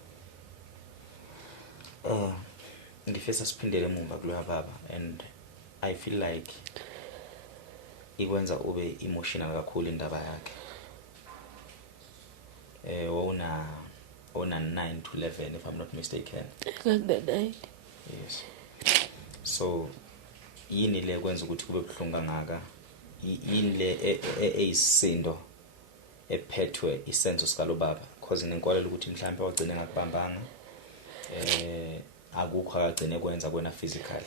Ngifisa siphindele emuva kuloya baba, and I feel like ikwenza ube emotional kakhulu indaba yakhe. Wona 9 to 11 if I'm not mistaken. nganga 9. Yes. So yini le kwenza ukuthi kube buhlungu kangaka? Yini le eyisindo ephethwe isenzo sika lo baba? Because nenkolelo ukuthi mhlawumbe wagcina ngakubambanga, akukho akagcine kwenza kwena physical,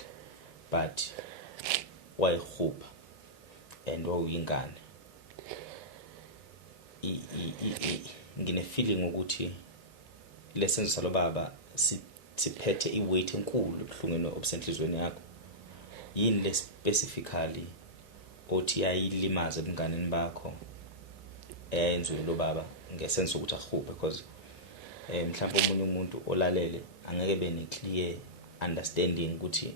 but wayihupha and wawuyingane. Ngine feeling ukuthi lesenzo salo baba siphethe iweight enkulu ebuhlungweni obusenhlizweni yakho. Yini le specifically othi yayilimaza ebunganeni bakho eyenzwe lo baba ngesenzo ukuthi ahuphe? Because mhlawumbe umunye umuntu olalele angeke bene clear understanding ukuthi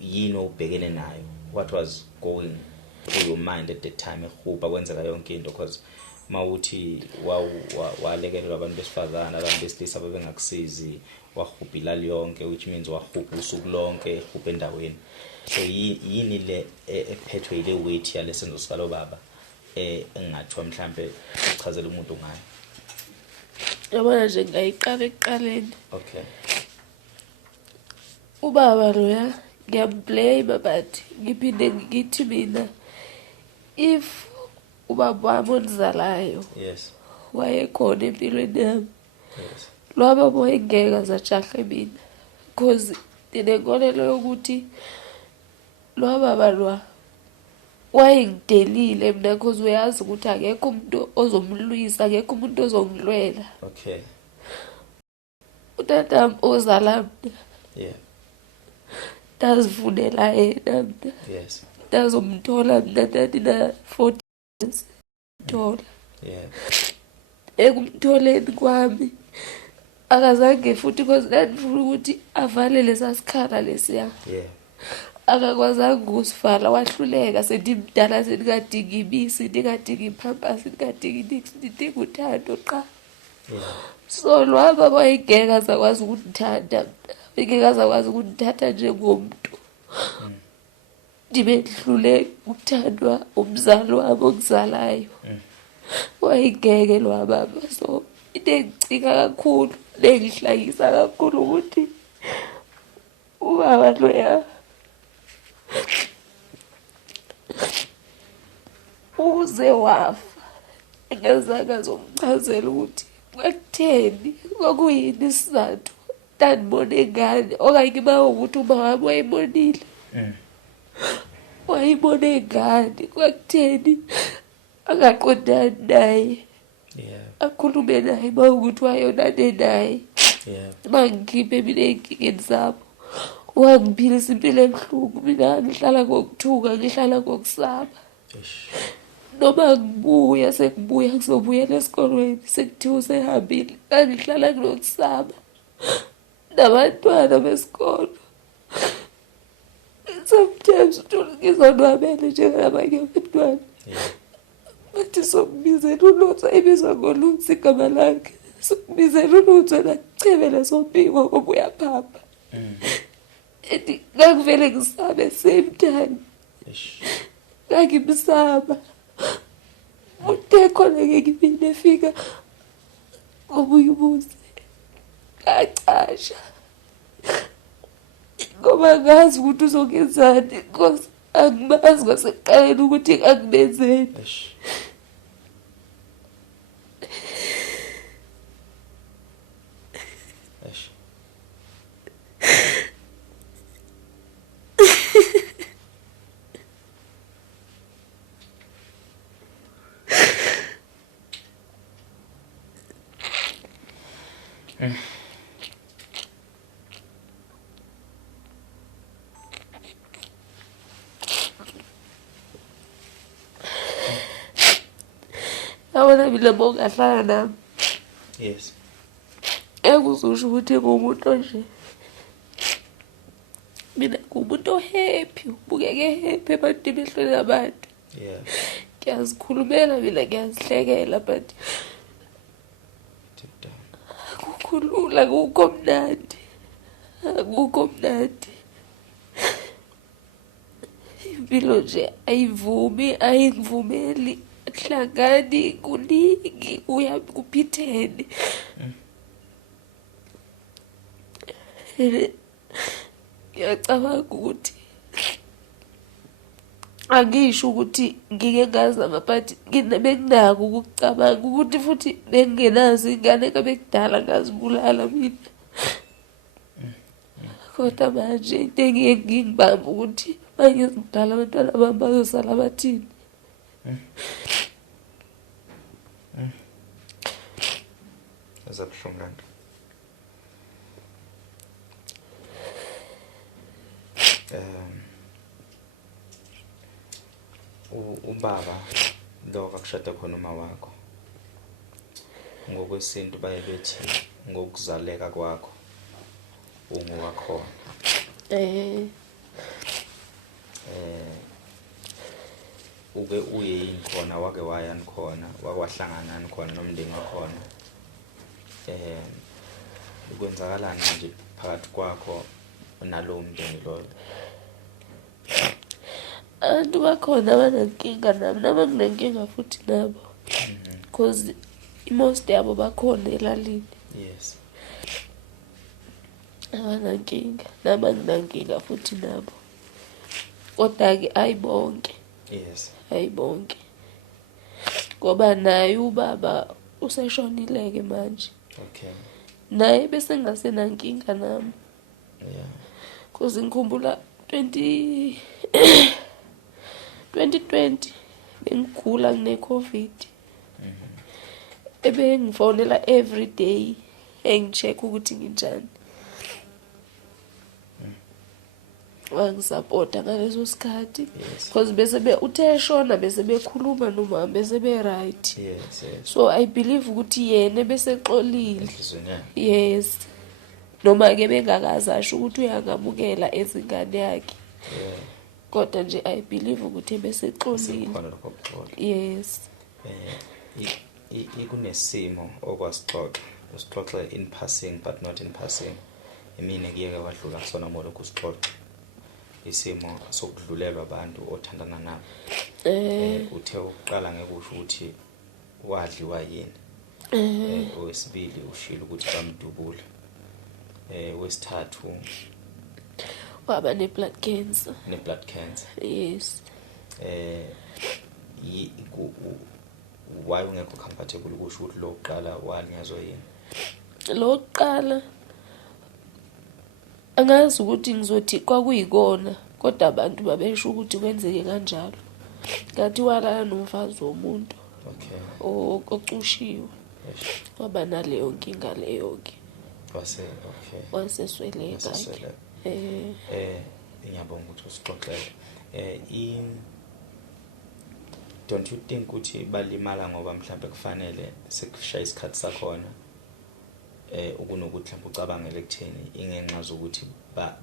yini obhekene nayo, what was going through your mind at the time ehupha kwenzeka yonke into. Because mawuthi walekelelwa abantu besifazana, abantu besilisa ababengakusizi, wahupha ilali yonke, which means wahupha usuku lonke ehupha endaweni. So yini le ephethwe ile weight yalesenzo sikalo baba engathiwa mhlambe uchazela umuntu ngayo? Yabona nje ngayiqala ekuqaleni. Okay. ubaba loya ngiyamblame but ngiphinde ngithi mina if ubaba wami onizalayo Yes. wayekhona empilweni yami Yes. lwaba boyengeke azajahe mina because ndinenkolelo yokuthi lwababa lwa wayengidelile mina because uyazi ukuthi akekho umuntu ozomlwisa akekho umuntu ozongilwela Okay. utata ozala mina Yeah. ndazivunela yena mina Yes. ndazomthola mina ndandina-40 years mthola Yeah. ekumtholeni kwami akazange futhi because ndandifuna ukuthi avale lesa sikhala lesiya Yeah. akakwazanga ukusivala wahluleka sendimdala sendingadingi ibisi ndingadingi iphampasi ndingadingi nix ndidinga uthando qa Yeah. so lwaba wayengeke azakwazi ukundithanda engeke azakwazi ukundithatha njengomntu ndibe ndihlule ukuthandwa umzali wami okuzalayo wayengeke lwababa so into engicinga kakhulu nengihlekisa kakhulu ukuthi ubaba loya uze wafa engazange azomchazela ukuthi kwakutheni kwakuyini isizathu ndandibone ngane okanye uma ukuthi uba wami wayibonile wayibone ngani kwakutheni angaqondani naye Yeah. akhulume naye uma ukuthi wayonane naye Yeah. uma ngikhiphe mina ey'nkingeni zabo wangiphilisa impilo ebuhlungu mina ngihlala ngokuthuka ngihlala ngokusaba Ish. noma ngibuya sekubuya ngizobuyela esikolweni sekuthiwa usehambile ngangihlala nginokusaba nabantwana besikolo sometimes uthola ngizonwabele njengalabanye abantwana Yeah. bathi sokubizela ulutho ibizwa ngolutho igama lakhe sokubizela ulutho nakuchebele sombiko ngoba uyaphapha and ngakuvele ngisabe same time Ish. ngangimsaba utekhona-ke ngimine efika ngobuye umuzi ngacasha ngoba ngazi ukuthi uzongenzani because angimazi kwasekuqaleni ukuthi angimenzeni Ish. Ish. yabona mina bongahlala nami Yes. ekuzusho ukuthi ngumuntu nje mina ngumuntu ohappy ubukeke happy ebantwini behlweni abantu Yeah. ngiyazikhulumela mina ngiyazihlekela but Deep down. akukho lula akukho mnandi akukho mnandi impilo nje ayivumi ayingivumeli kuhlangani kuningi kuphithene ngiyacabanga ukuthi angisho ukuthi ngike ngazama but benginako ukucabanga ukuthi futhi bengingenazo iy'ngane kabekudala ngazibulala mina kodwa manje into engiye ngingibamba ukuthi manje ngidala abantwana bami bazosala bathini Ezabuhlungu lanto. Ubaba lo akushada khona uma wakho ngokwesintu baye bethi ngokuzaleka kwakho ungowakhona uke uye yini khona wake wayani khona wakwahlangana khona nomndeni wakhona ukwenzakalani nje phakathi kwakho nalowo mndeni loyo abantu bakhona abanenkinga nami nabanginenkinga futhi nabo because most yabo bakhona elalini yes abanankinga nama nginankinga futhi nabo, kodwa-ke ayibonke Yes. ayibonke ngoba naye ubaba useshonile-ke manje, Okay. naye bese ngasenankinga nami. Yeah. Cause ngikhumbula 2020 bengigula ngine-COVID, ebengifonela every day engi-check ukuthi nginjani. Wangisapota ngaleso sikhathi Yes. cause bese uthe eshona bese bekhuluma nomama bese be-right. Yes. Yes. So I believe ukuthi yena bese exolile. Enhlizweni yakhe. Yes. Noma-ke bengakazi asho ukuthi uyangamukela ezingane yakhe. Yeah. Kodwa nje I believe ukuthi bese exolile. Sikhona lokho ukuxoxa. Yes. Ikunesimo okwasixoxa. Usixoxe in passing but not in passing. Emini ngiyeke wadlula kusona molo kusixoxa. Isimo sokudlulelwa abantu othandana nabo. Uthe uqala ngekusho ukuthi wadliwa yini. Owesibili ushilo ukuthi bamdubula. Wesithathu Waba ne-blood cancer. ne-blood cancer. Yes. Why ungekho comfortable ukusho ukuthi lo kuqala walinyazwa yini? Lokuqala angazi ukuthi ngizothi kwakuyikona, kodwa abantu babesho ukuthi kwenzeke kanjalo. Ngathi walala nomfazi womuntu ocushiwe. Yes. Waba naleyo nkinga leyo-ke. Okay. Wasesweleka. Ngiyabonga ukuthi usixoxele. Don't you think ukuthi balimala ngoba mhlawumbe kufanele sekushaya isikhathi sakhona ukunokuthi mhlawumbe ucabangele ekutheni ingenxa zokuthi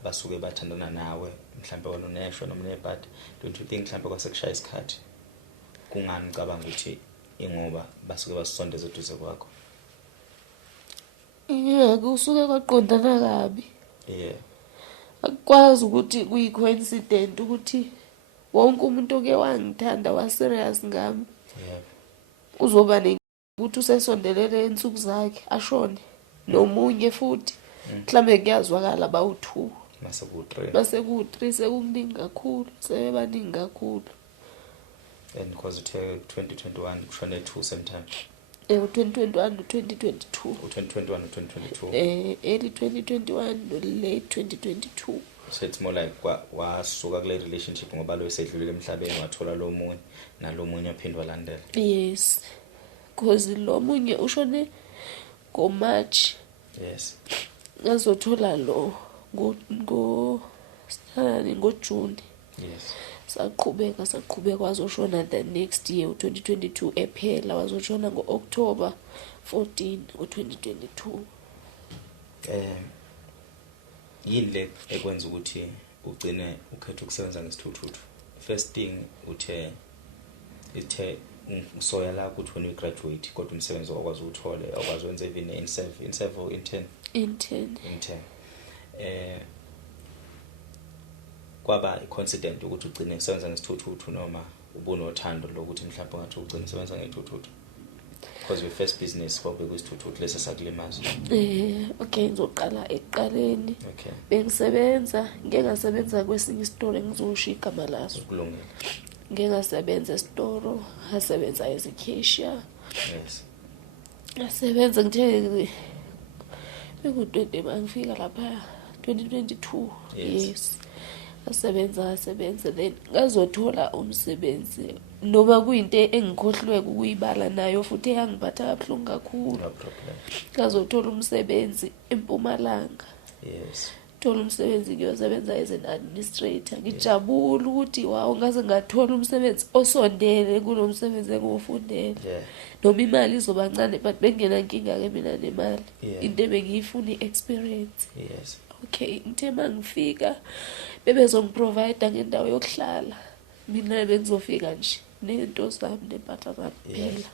basuke bathandana nawe mhlawumbe wona uneshwa noma nebhadi? Don't you think mhlawumbe kwasekushaya isikhathi kungani ucabanga ukuthi ingoba basuke basisondeza eduze kwakho? Yeah, kusuke kwaqondana kabi. Yeah. Akwazi ukuthi kuyi-coincident ukuthi wonke umuntu oke wangithanda wa-serious ngami Yeah. uzoba ukuthi usesondelele insuku zakhe ashone nomunye futhi mhlambe kuyazwakala bawu-2 mase ku-3 sekukuningi kakhulu, sebebaningi kakhulu. And because it 2021 kushone 2 same time. 2021 no-2022. 2021 no 2022. Early 2021 no late 2022. So it's more like wasuka kule relationship ngoba lo esedlulile emhlabeni wathola lo munye nalo munye ophindwa landela. Yes. Because lo munye ushone ngo-March. Yes. Ngazothola lo ngo-June. Yes. Saqhubeka wazoshona the next year, 2022 ephela, wazoshona ngo-October 14 ngo-2022. Yini le ekwenza ukuthi ugcine ukhetha ukusebenza ngesithuthuthu? First thing uthe usoya la ukuthi when you graduate kodwa umsebenzi wakwazi uthole akwazi wenza even in 10 kwaba i-coincident ukuthi ugcine usebenza ngesithuthuthu noma ubunothando lokuthi mhlawumbe ngathi ugcine usebenza ngesithuthuthu? Because your first business kwakuyisithuthuthu lesi sakulimaza. Okay, ngizoqala ekuqaleni. Okay. Bengisebenza, ngeke ngasebenza kwesinye isitoro engizosho igama laso. Ukulungela. Ngeke ngasebenza esitoro, ngasebenza as a cashier. Yes. Ngasebenza ngithe beku-20 bangifika lapha 2022. Yes. Ngasebenza then ngazothola umsebenzi noma kuyinto engikhohlwe ukuyibala nayo futhi eyangiphatha kabuhlungu kakhulu. No problem. Ngazothola umsebenzi eMpumalanga. Yes. Thola umsebenzi ngiyosebenza as an administrator. Ngijabula ukuthi wawo ngaze ngathola umsebenzi osondele kunomsebenzi engiwufundele. Yeah. Noma imali izoba ncane but bengenankinga ke mina nemali. Yeah. Into ebengiyifuna i-experience. Yes. Okay, ngithe mangifika bebezongiprovide ngendawo yokuhlala. Mina bengizofika nje nento zami nempahla zami phela.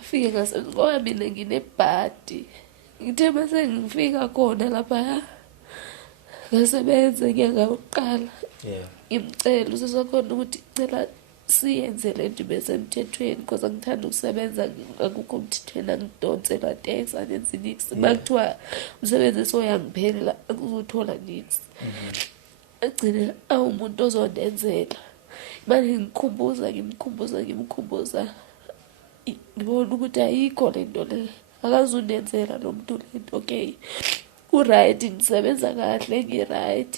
Afike ngasebenza ngoba mina nginebhadi. Ngithe mase ngifika khona lapha ngasebenza ngiyanga uqala. Yeah. Ngimcela usesakhona ukuthi cela siyenze le nto besemthethweni because angithanda ukusebenza akukho umthethweni angidonselwa tax anenza nix bakuthiwa umsebenzi soyangiphelela akuzothola nix agcine awumuntu ozondenzela imali ngimkhumbuza ngibona ukuthi ayikho le nto le akazundenzela lo muntu le nto okay uright ngisebenza kahle ngiright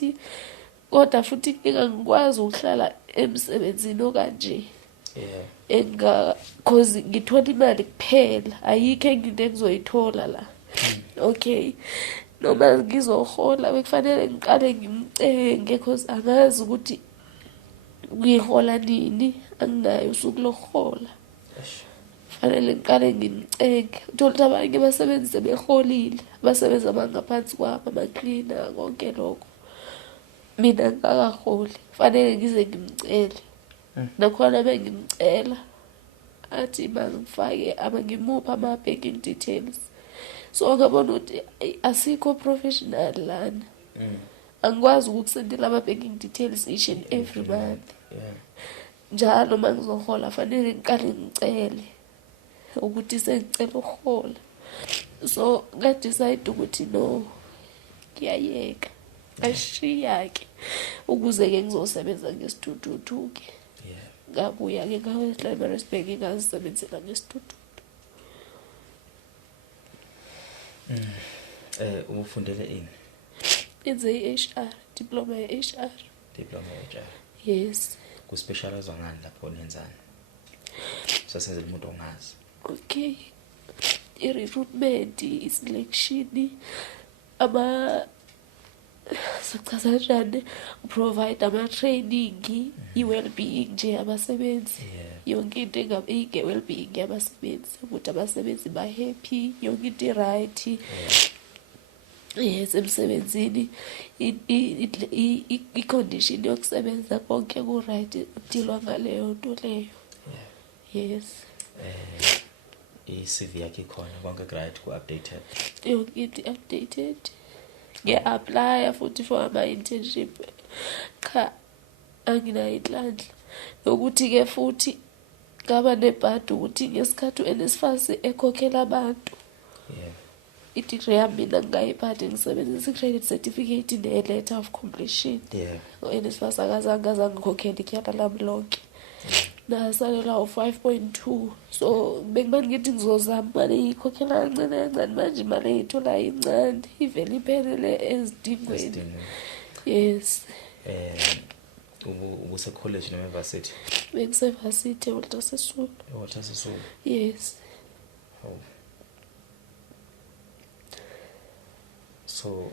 kodwa futhi ngingakwazi ukuhlala emsebenzini okanje cause ngithola imali kuphela ayikho enye into engizoyithola la okay noma ngizohola bekufanele ngiqale ngimcenge cause angazi ukuthi ngihola nini anginayo usuku lokuhola fanele ngiqale ngimcenge uthola ukuthi abanye abasebenzi sebeholile abasebenzi abangaphansi kwami ama-cleaner konke lokho mina ngingakaholi fanele ngize ngimcele nakhona bengimcela athi mangifake ngimupha ama-banking details so ngabona ukuthi asikho professional lana angikwazi ukukusendela ama-banking details each and every month njalo uma ngizohola fanele ngiqale ngicele ukuthi sengicela ukuhola so ngadecide ukuthi no ngiyayeka ashiya-ke ukuze-ke ngizosebenza ngesithuthuthu-ke ngabuya-ke ngawe-Clameriesburg ngazisebenzela ngesithuthuthu. Ufundele ini? Enze i-HR, diploma ye-HR. Diploma ye-HR. Yes. Kuspecializwa ngani lapho nenzani? Sasenzela umuntu ongazi. Okay. I-recruitment, i-selection, sichaza kanjani provide ama-training, i-well-being nje abasebenzi. Yonke into well-being yabasebenzi ukuthi abasebenzi ba-happy, yonke into i-right. Yes, emsebenzini i-condition yokusebenza konke ku-right udilwa ngaleyo nto leyo. Yes. I-CV yakhe khona konke right ku-updated? Yonke into i-updated. Ngiya-apply futhi for ama-internship cha anginayo inhlanhla nokuthi-ke futhi ngaba nebhadi ukuthi ngesikhathi u-NSFAS ekhokhela abantu i-degree yami mina ngingayiphathi ngisebenzisa i-credit certificate ne-letter of completion. U-NSFAS akazange ngikhokhele ityala lami lonke nasalela u-5.2 so bekubani ngithi ngizozama imali eyikhokhela kancane kancane manje imali eyitholayo incane ivele iphelele ezidingweni. Yes. Ubuse-college noma e-varsity? Bengise-varsity eWalter Sisulu. eWalter Sisulu? Yes. So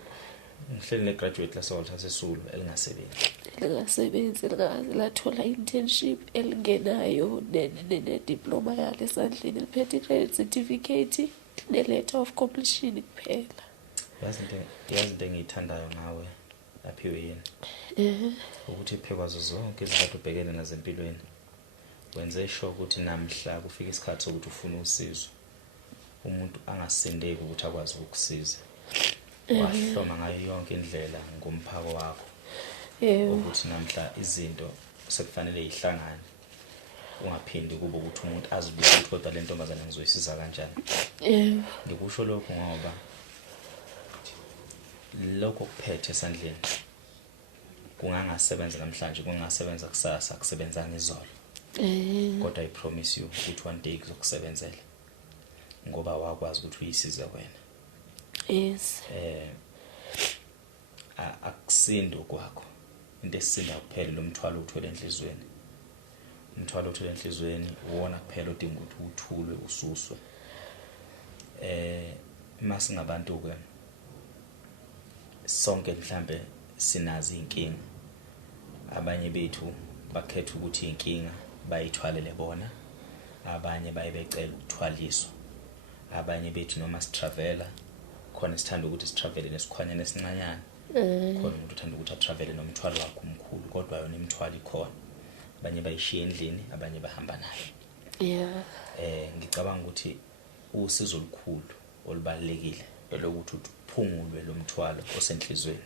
ngihleli ne-graduate lase-Walter Sisulu elingasebenzi? Elingasebenzi lathola internship elingenayo ne-diploma yalo esandleni liphethe i-credit certificate ne-letter of completion kuphela. Yazi into engiyithandayo ngawe aphiwe yini ukuthi phekwazo zonke izinto ubhekene nazo empilweni wenze sure ukuthi namhla kufika isikhathi sokuthi ufuna usizo umuntu angasendeki ukuthi akwazi ukukusiza. Wahloma ngayo yonke indlela ngomphako wakho ukuthi namhla izinto sekufanele ihlangane ungaphindi kube ukuthi umuntu azibuza ukuthi kodwa le ntombazane ngizoyisiza kanjani. Ngikusho lokho ngoba lokho kuphethe esandleni kungangasebenza namhlanje kungasebenza kusasa kusebenza ngizolo kodwa I promise you ukuthi one day kuzokusebenzela ngoba wakwazi ukuthi uyisize wena. Yes. Akusindo kwakho into esisinda kuphela lo mthwalo uthwele enhlizweni. Umthwalo uthwele enhlizweni uwona kuphela odinga ukuthi uthulwe ususwe. Masingabantu ke sonke mhlambe sinazi inkinga. Abanye bethu bakhetha ukuthi inkinga bayithwalele bona. Abanye bayebecela ukuthwaliswa. Abanye bethu noma sitravela khona sithanda ukuthi sitravele nesikhwanyana esincanyana. Khona umuntu uthanda ukuthi atravele nomthwalo wakhe omkhulu kodwa yona imithwalo ikhona. Abanye bayishiya endlini, abanye bahamba nayo. Ngicabanga ukuthi usizo olukhulu olubalekile elokuthi uphungulwe lo mthwalo osenhlizweni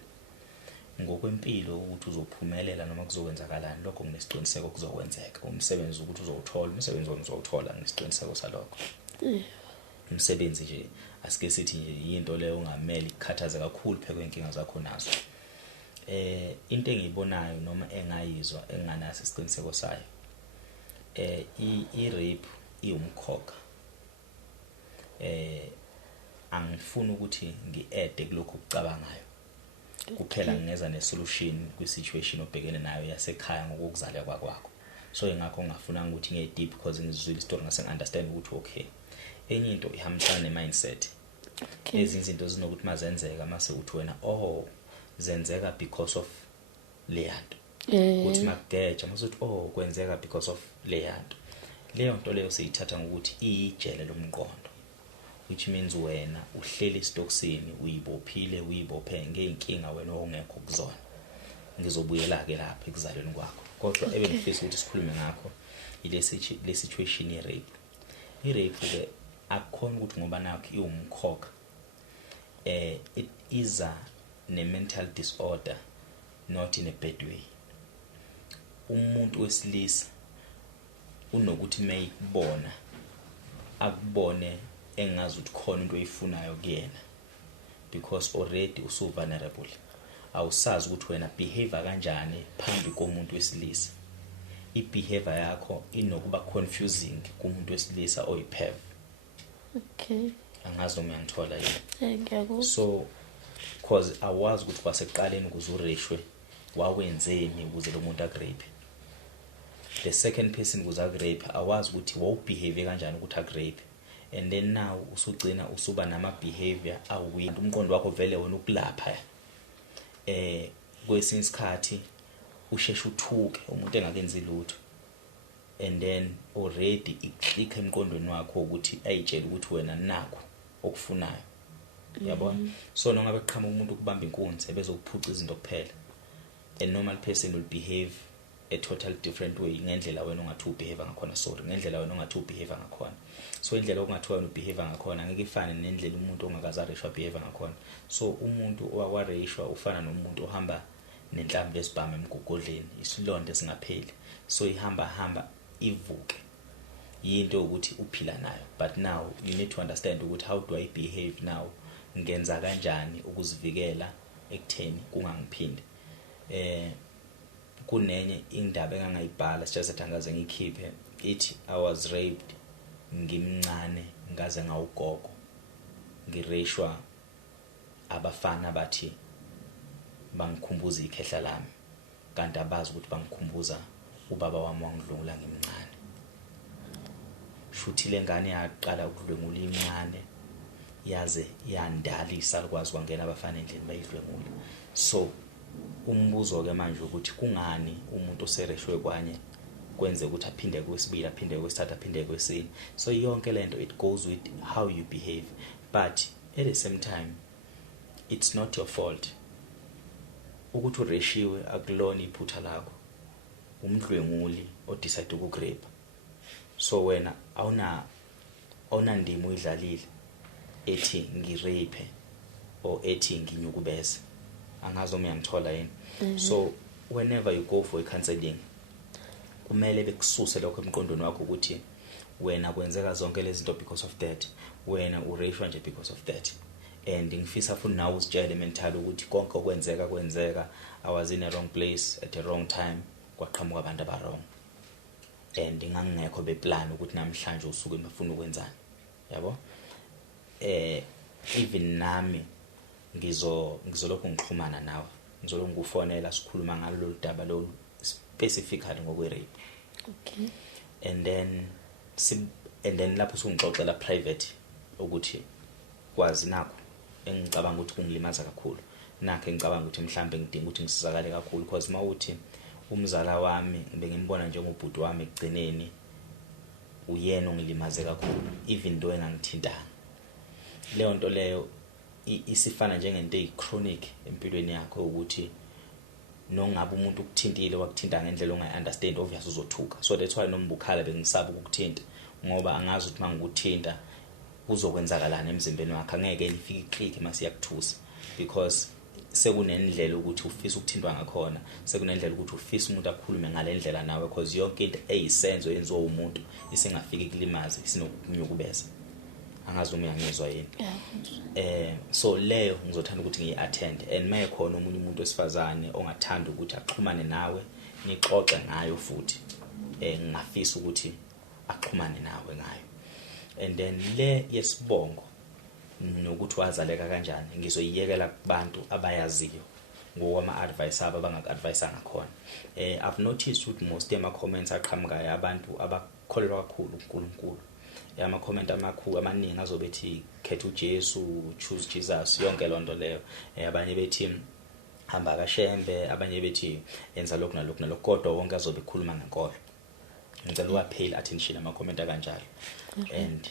ngokwempilo ukuthi uzophumelela noma kuzokwenzakalani lokho nginesiqiniseko kuzokwenzeka. Umsebenzi ukuthi uzowuthola, umsebenzi wami uzowuthola, nginesiqiniseko salokho. Umsebenzi nje asike sithi nje into leyo ungameli ikhathaze kakhulu phekwe inkinga zakho nazo. Into engiyibonayo noma engayizwa enganaso isiqiniseko sayo, i-rape iwumkhokha. Angifuni ukuthi ngi-add kulokho ukucabangayo. Kuphela ngingeza ne-solution kwi-situation obhekene nayo yasekhaya ngokuzalwa kwakho. So ingakho ngafuna ukuthi ngiye deep because ngizwile istory ngase ngi-understand ukuthi okay. Enye into ihambisana ne-mindset. Ezinye izinto zinokuthi mazenzeka mase uthi wena zenzeka because of leyanto. Uthi makugeja mase uthi kwenzeka because of leyanto. Leyo nto leyo siyithatha ngokuthi ijele lomqondo. Which means wena uhleli isitoksini uyibophe ngeenkinga wena ongekho kuzona. Ngizobuyela ke lapha ekuzalweni kwakho. Kodwa ebengifisa ukuthi sikhulume ngakho ile situation ye-rape. I-rape ke akukhona ukuthi ngoba nakho iwumkhokha. It is a mental disorder, not in a bad way. Umuntu wesilisa unokuthi mayibona akubone engazi ukuthi khona into oyifunayo kuyena, because already usu vulnerable. Awusazi ukuthi wena behave kanjani phambi komuntu wesilisa. I-behavior yakho inokuba confusing kumuntu wesilisa oyipheve. Okay. Angazi noma uyangithola yini. Ngiyakuzwa. So because awazi ukuthi kwasekuqaleni kuzureshwe wawenzeni ukuze lo muntu akurape. The second person kuze akurape awazi ukuthi wawubehave kanjani ukuthi akurape. And then now usugcina usuba nama behavior awuwini. Umqondo wakho vele wena ukulapha. Kwesinye isikhathi usheshe uthuke umuntu engakenzi lutho. And then already iklik emqondweni wakho ukuthi ayitshela ukuthi wena nakho okufunayo. Yabona? So noma beqhama umuntu ukubamba inkunzi ebezokuphuca izinto kuphela. A normal person will behave a total different way ngendlela wena ungathi ubehave ngakhona, ngendlela wena ungathi ubehave ngakhona. So indlela ongathiwa wena ubehave ngakhona ngeke ifane nendlela umuntu ongakazarishwa behave ngakhona. So umuntu owarishwa ufana nomuntu ohamba nenhlamvu lesibhamu emgogodleni, isilonde singapheli. So ihamba ivuke. Yinto ukuthi uphila nayo. But now you need to understand ukuthi how do I behave now? Ngenza kanjani ukuzivikela ekutheni kungangiphindi. Kunenye indaba engangayibhala sithatha ngaze ngikhiphe ithi I was raped ngimncane ngaze ngawugogo. Ngireshwa abafana bathi bangikhumbuza ikhehla lami kanti abazi ukuthi bangikhumbuza ubaba wami wangidlula ngimncane. Shuthi lengane yaqala ukudlwengula incane yaze yandalisa likwazi kwangena abafana endlini bayidlwengula. So umbuzo ke manje ukuthi kungani umuntu osereshwe kwanye kwenze ukuthi aphinde kwesibili aphinde kwesithathu aphinde kwesine. So yonke lento it goes with how you behave, but at the same time it's not your fault. Ukuthi ureshiwe akulona iphutha lakho. Umdlwenguli odecide ukurape. So wena awuna ndimo uyidlalile ethi ngirape or ethi nginyukubeze. Angazi uma uyangithola yini. So whenever you go for a counseling kumele bekususe lokho emqondweni wakho ukuthi wena kwenzeka zonke lezi zinto because of that. Wena ureshwa nje because of that. And ngifisa futhi nawe uzitshele mental ukuthi konke okwenzeka I was in a wrong place at the wrong time kwaqhamuka abantu aba-wrong. And ngangekho beplan ukuthi namhlanje usuke ngifuna ukwenzani. Yabo? Even nami ngizolokhu ngixhumana nawe. Ngizolokhu ngufonela sikhuluma ngalo lolu daba lo specifically ngokwe-rape. Okay. And then lapho sungixoxela private ukuthi kwazi nakho engicabanga ukuthi kungilimaza kakhulu. Nakho engicabanga ukuthi mhlambe ngidinga ukuthi ngisizakale kakhulu because mawuthi umzala wami bengimbona njengobhuti wami ekugcineni uyena ongilimaze kakhulu even though engangithintanga. Leyo nto leyo isifana njengento echronic empilweni yakho ukuthi nongabe umuntu ukuthintile wakuthinta ngendlela ongayiunderstand obvious uzothuka. So that's why noma bukhala bengisaba ukukuthinta ngoba angazi ukuthi mangikuthinta kuzokwenzakalana emzimbeni wakhe. Angeke ifike iclick mase yakuthusa because sekunendlela ukuthi ufisa ukuthintwa ngakhona, sekunendlela ukuthi ufisa umuntu akhulume ngalendlela nawe, because yonke into eyisenzo yenziwa umuntu isengafiki kulimazi isinokunyukubeza. Angazi uma uyangizwa yini. So leyo ngizothanda ukuthi ngiyi-attend, and maye khona omunye umuntu wesifazane ongathanda ukuthi axhumane nawe nixoxe ngayo futhi ngingafisa ukuthi axhumane nawe ngayo. And then le yesibongo nokuthi wazaleka kanjani ngizoyiyekela kubantu abayaziyo ngokwama-advice abo abangaka-advise ngakhona. I've noticed ukuthi most ema-comments aqhamukayo abantu abakholelwa kakhulu uNkulunkulu, ama-comment amakhulu amaningi azobethi khetha uJesu, choose Jesus, yonke lonto leyo. Abanye bethi hamba kaShembe, abanye bethi yenza lokhu nalokhu nalokhu, kodwa wonke azobe ekhuluma ngenkolo. Ngicela uwaphile attention ama-comment akanjalo. And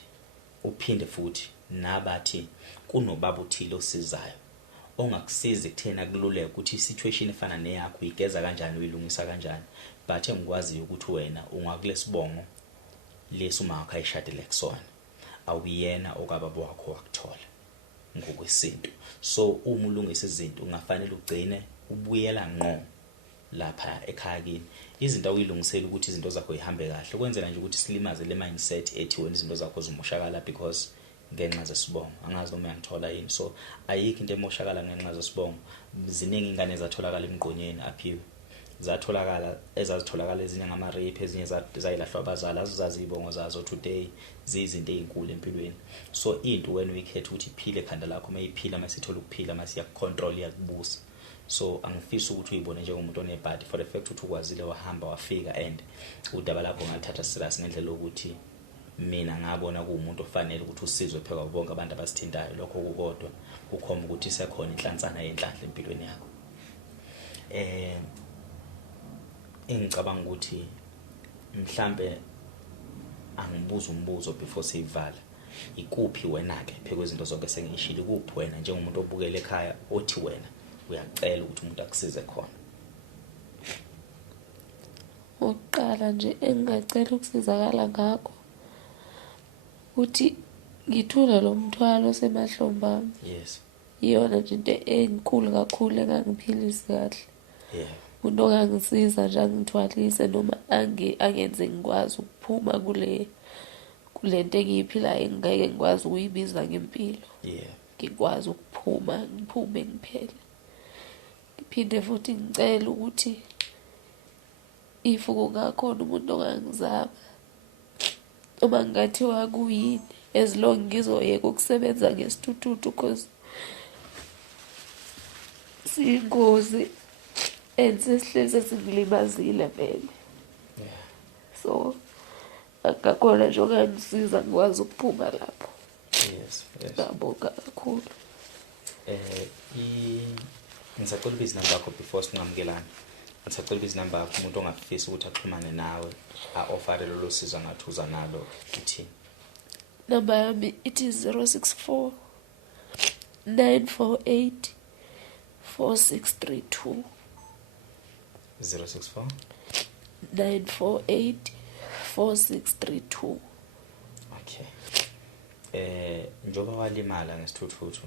uphinde futhi nabathi kunobaba uthile osizayo ongakusiza kuthena kululeka ukuthi isituation efana neyakho uyigeza kanjani, uyilungisa kanjani, but engikwaziyo ukuthi wena ungakulesibongo lesi uma wakho ayishadile kusona, awuyena okababa wakho wakuthola ngokwesintu. So uma ulungisa izinto ungafanele ugcine ubuyela ngqo lapha ekhaya kini, izinto awuyilungisela ukuthi izinto zakho zihambe kahle, kwenzela nje ukuthi silimaze le mindset ethi wena izinto zakho zimoshakala because ngenxa zesibongo. Angazi noma uyangithola yini. So ayikho into emoshakala ngenxa zesibongo. Ziningi ingane ezatholakala emgqonyeni aphiwe, zatholakala ezazitholakala ezinye ngama-rape, ezinye zayilahlwa abazali, azizazi izibongo zazo today zizinto ezinkulu empilweni. So into wena uyikhetha ukuthi iphile ekhanda lakho, mayiphila masithola ukuphila masiyakucontrol iyakubusa. So angifisa ukuthi uyibone njengomuntu onebhadi for the fact ukuthi ukwazile wahamba wafika, and udaba lakho ngalithatha serious ngendlela ukuthi mina ngabona kuumuntu ofanele ukuthi usizwe pheka bonke abantu abasithintayo. Lokho kukodwa kukhomba ukuthi isekhona inhlantsana yenhlanhla empilweni yakho. Engicabanga ukuthi mhlambe angibuza umbuzo before siyivala, ikuphi wena ke phekwe izinto zonke sengishilo, kuphi wena njengomuntu obukela ekhaya othi wena uyacela ukuthi umuntu akusize khona? Oqala nje engingacela ukusizakala ngakho uthi ngithula lo mthwalo semahlomba. Yes. Iyona nje into enkulu kakhulu engangiphilisi kahle. Yeah. Umuntu ongangisiza nje angithwalise noma angenze ngikwazi ukuphuma kule nto engiyiphilayo engeke ngikwazi ukuyibiza ngempilo. Yeah. Ngikwazi ukuphuma, ngiphume ngiphele. Ngiphinde futhi ngicela ukuthi ifuku ngakhona umuntu ongangizama uma ngathiwa kuyini, as long ngizoyeka ukusebenza ngesithuthuthu because siyingozi and sesihleli sesingilimazile vele. Yeah. So akakhona nje ongangisiza ngikwazi ukuphuma lapho. Yes. Yes. Ngabonga kakhulu. Ngisacela ibiza inamba yakho before singamukelana. Ngisacela ibiza inamba yakho umuntu ongafisa ukuthi axhumane nawe a-offer lelo sizo ngathuza nalo uthi. Namba yami it is 064 948 4632. 064 948 4632. Okay. Njoba walimala ngesithuthuthu,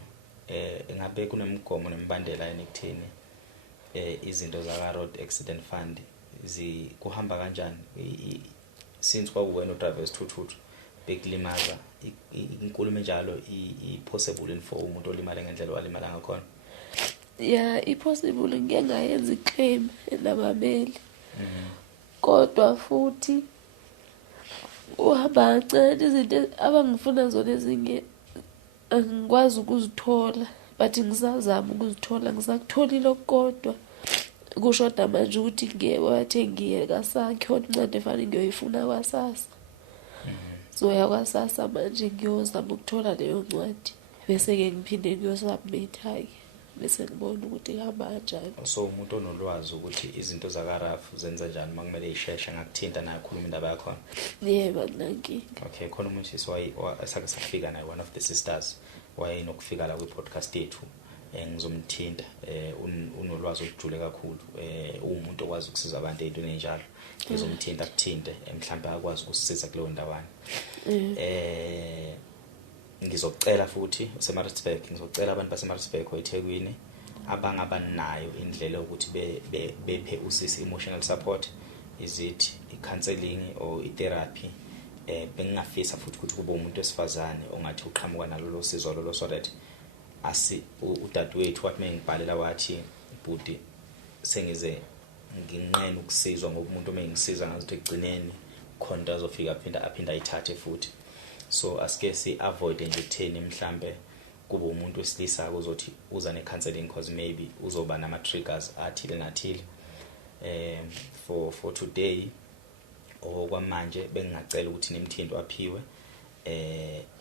engabe kunemgomo nemibandela enikuthini izinto zaka road accident fund kuhamba kanjani since kwakuwena udriver isithuthuthu bekulimaza inkulumo njalo i-possible for umuntu olimala ngendlela walimala ngakhona? Yeah, i-possible ngeke ngayenza iclaim nabameli. Kodwa futhi uhamba kancane, izinto abangifuna zona ezinye angikwazi ukuzithola, but ngisazama ukuzithola. Ngisakutholile okukodwa kushoda manje ukuthi ngiye kasakho incwadi efanele ngiyoyifuna kwaSASSA. So yakwaSASSA manje ngiyozama ukuthola leyo ncwadi bese-ke ngiphinde ngiyosubmit-ke bese ngibona ukuthi ihamba kanjani. So umuntu onolwazi ukuthi izinto zaka-RAF zenza njani uma kumele isheshe ngakuthinta naye khuluma indaba yakhona? Yebo, akunankinga. Okay, khona umuntu esake safika naye, one of the sisters wayenokufika la kwi-podcast yethu. Ngizomthinta, unolwazi olujule kakhulu, umuntu okwazi ukusiza abantu ezintweni ezinjalo. Ngizomthinta akuthinte mhlawumbe akwazi ukusisiza kuleyo ndawana. Ngizocela futhi useMaritzburg, ngizocela abantu baseMaritzburg eThekwini abangabanayo indlela ukuthi bephe usisi emotional support, is it i-counseling or i-therapy. Bengingafisa futhi ukuthi kube umuntu wesifazane ongathi uqhamuka nalolo sizo lolo, so that udadewethu wathi mengibhalela wathi bhuti sengize nginqene ukusizwa ngokumuntu mengisiza ngathi egcineni khona azofika aphinda ayithathe futhi. So asike si avoid nje ekutheni mhlambe kube umuntu wesilisa uzothi uza ne-counseling cause maybe uzoba nama triggers athile nathile. For today okwamanje bengingacela ukuthi nimthindo aphiwe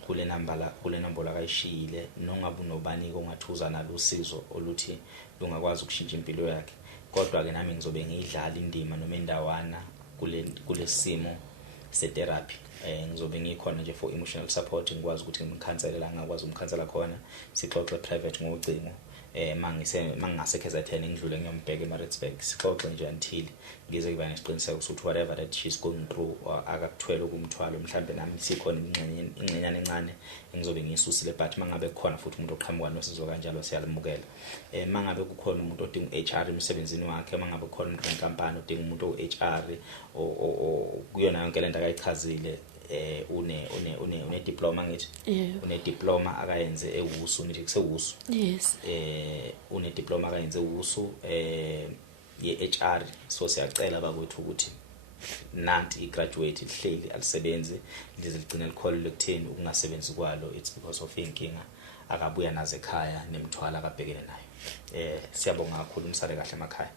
kule number akayishiyile, nongabe unobani ongathuza nalo usizo oluthi lungakwazi ukushintsha impilo yakhe. Kodwa ke nami ngizobe ngiyidlala indima noma endawana kule simo se-therapy. Ngizobe ngikhona nje for emotional support, ngikwazi ukuthi ngimkhansele la ngakwazi umkhansela khona, sixoxe private ngocingo. Mangingasekho ezathe ngidlule ngiyombheka eMaritzburg, sixoxe nje until ngize kuba nesiqiniseko ukuthi whatever that she's going through akakuthwele kumthwalo, mhlambe nami sikhona ingcenyana encane engizobe ngiyisusile, but mangabe kukhona futhi umuntu oqhamuka nosizo kanjalo siyalimukela. Mangabe kukhona umuntu odinga HR emsebenzini wakhe, mangabe kukhona umuntu wenkampani odinga umuntu o-HR kuyona yonke lento akayichazile, une diploma ngithi, une diploma akayenze ewusu, ngithi kusewusu, Yes. une diploma akayenze ewusu ye-HR. So siyacela bakwethu ukuthi nanti i-graduate lihleli alisebenzi lize ligcine likholwe ekutheni ukungasebenzi kwalo it's because of inkinga akabuya nazo ekhaya nemthwala akabhekene nayo. Siyabonga kakhulu, umsale kahle emakhaya.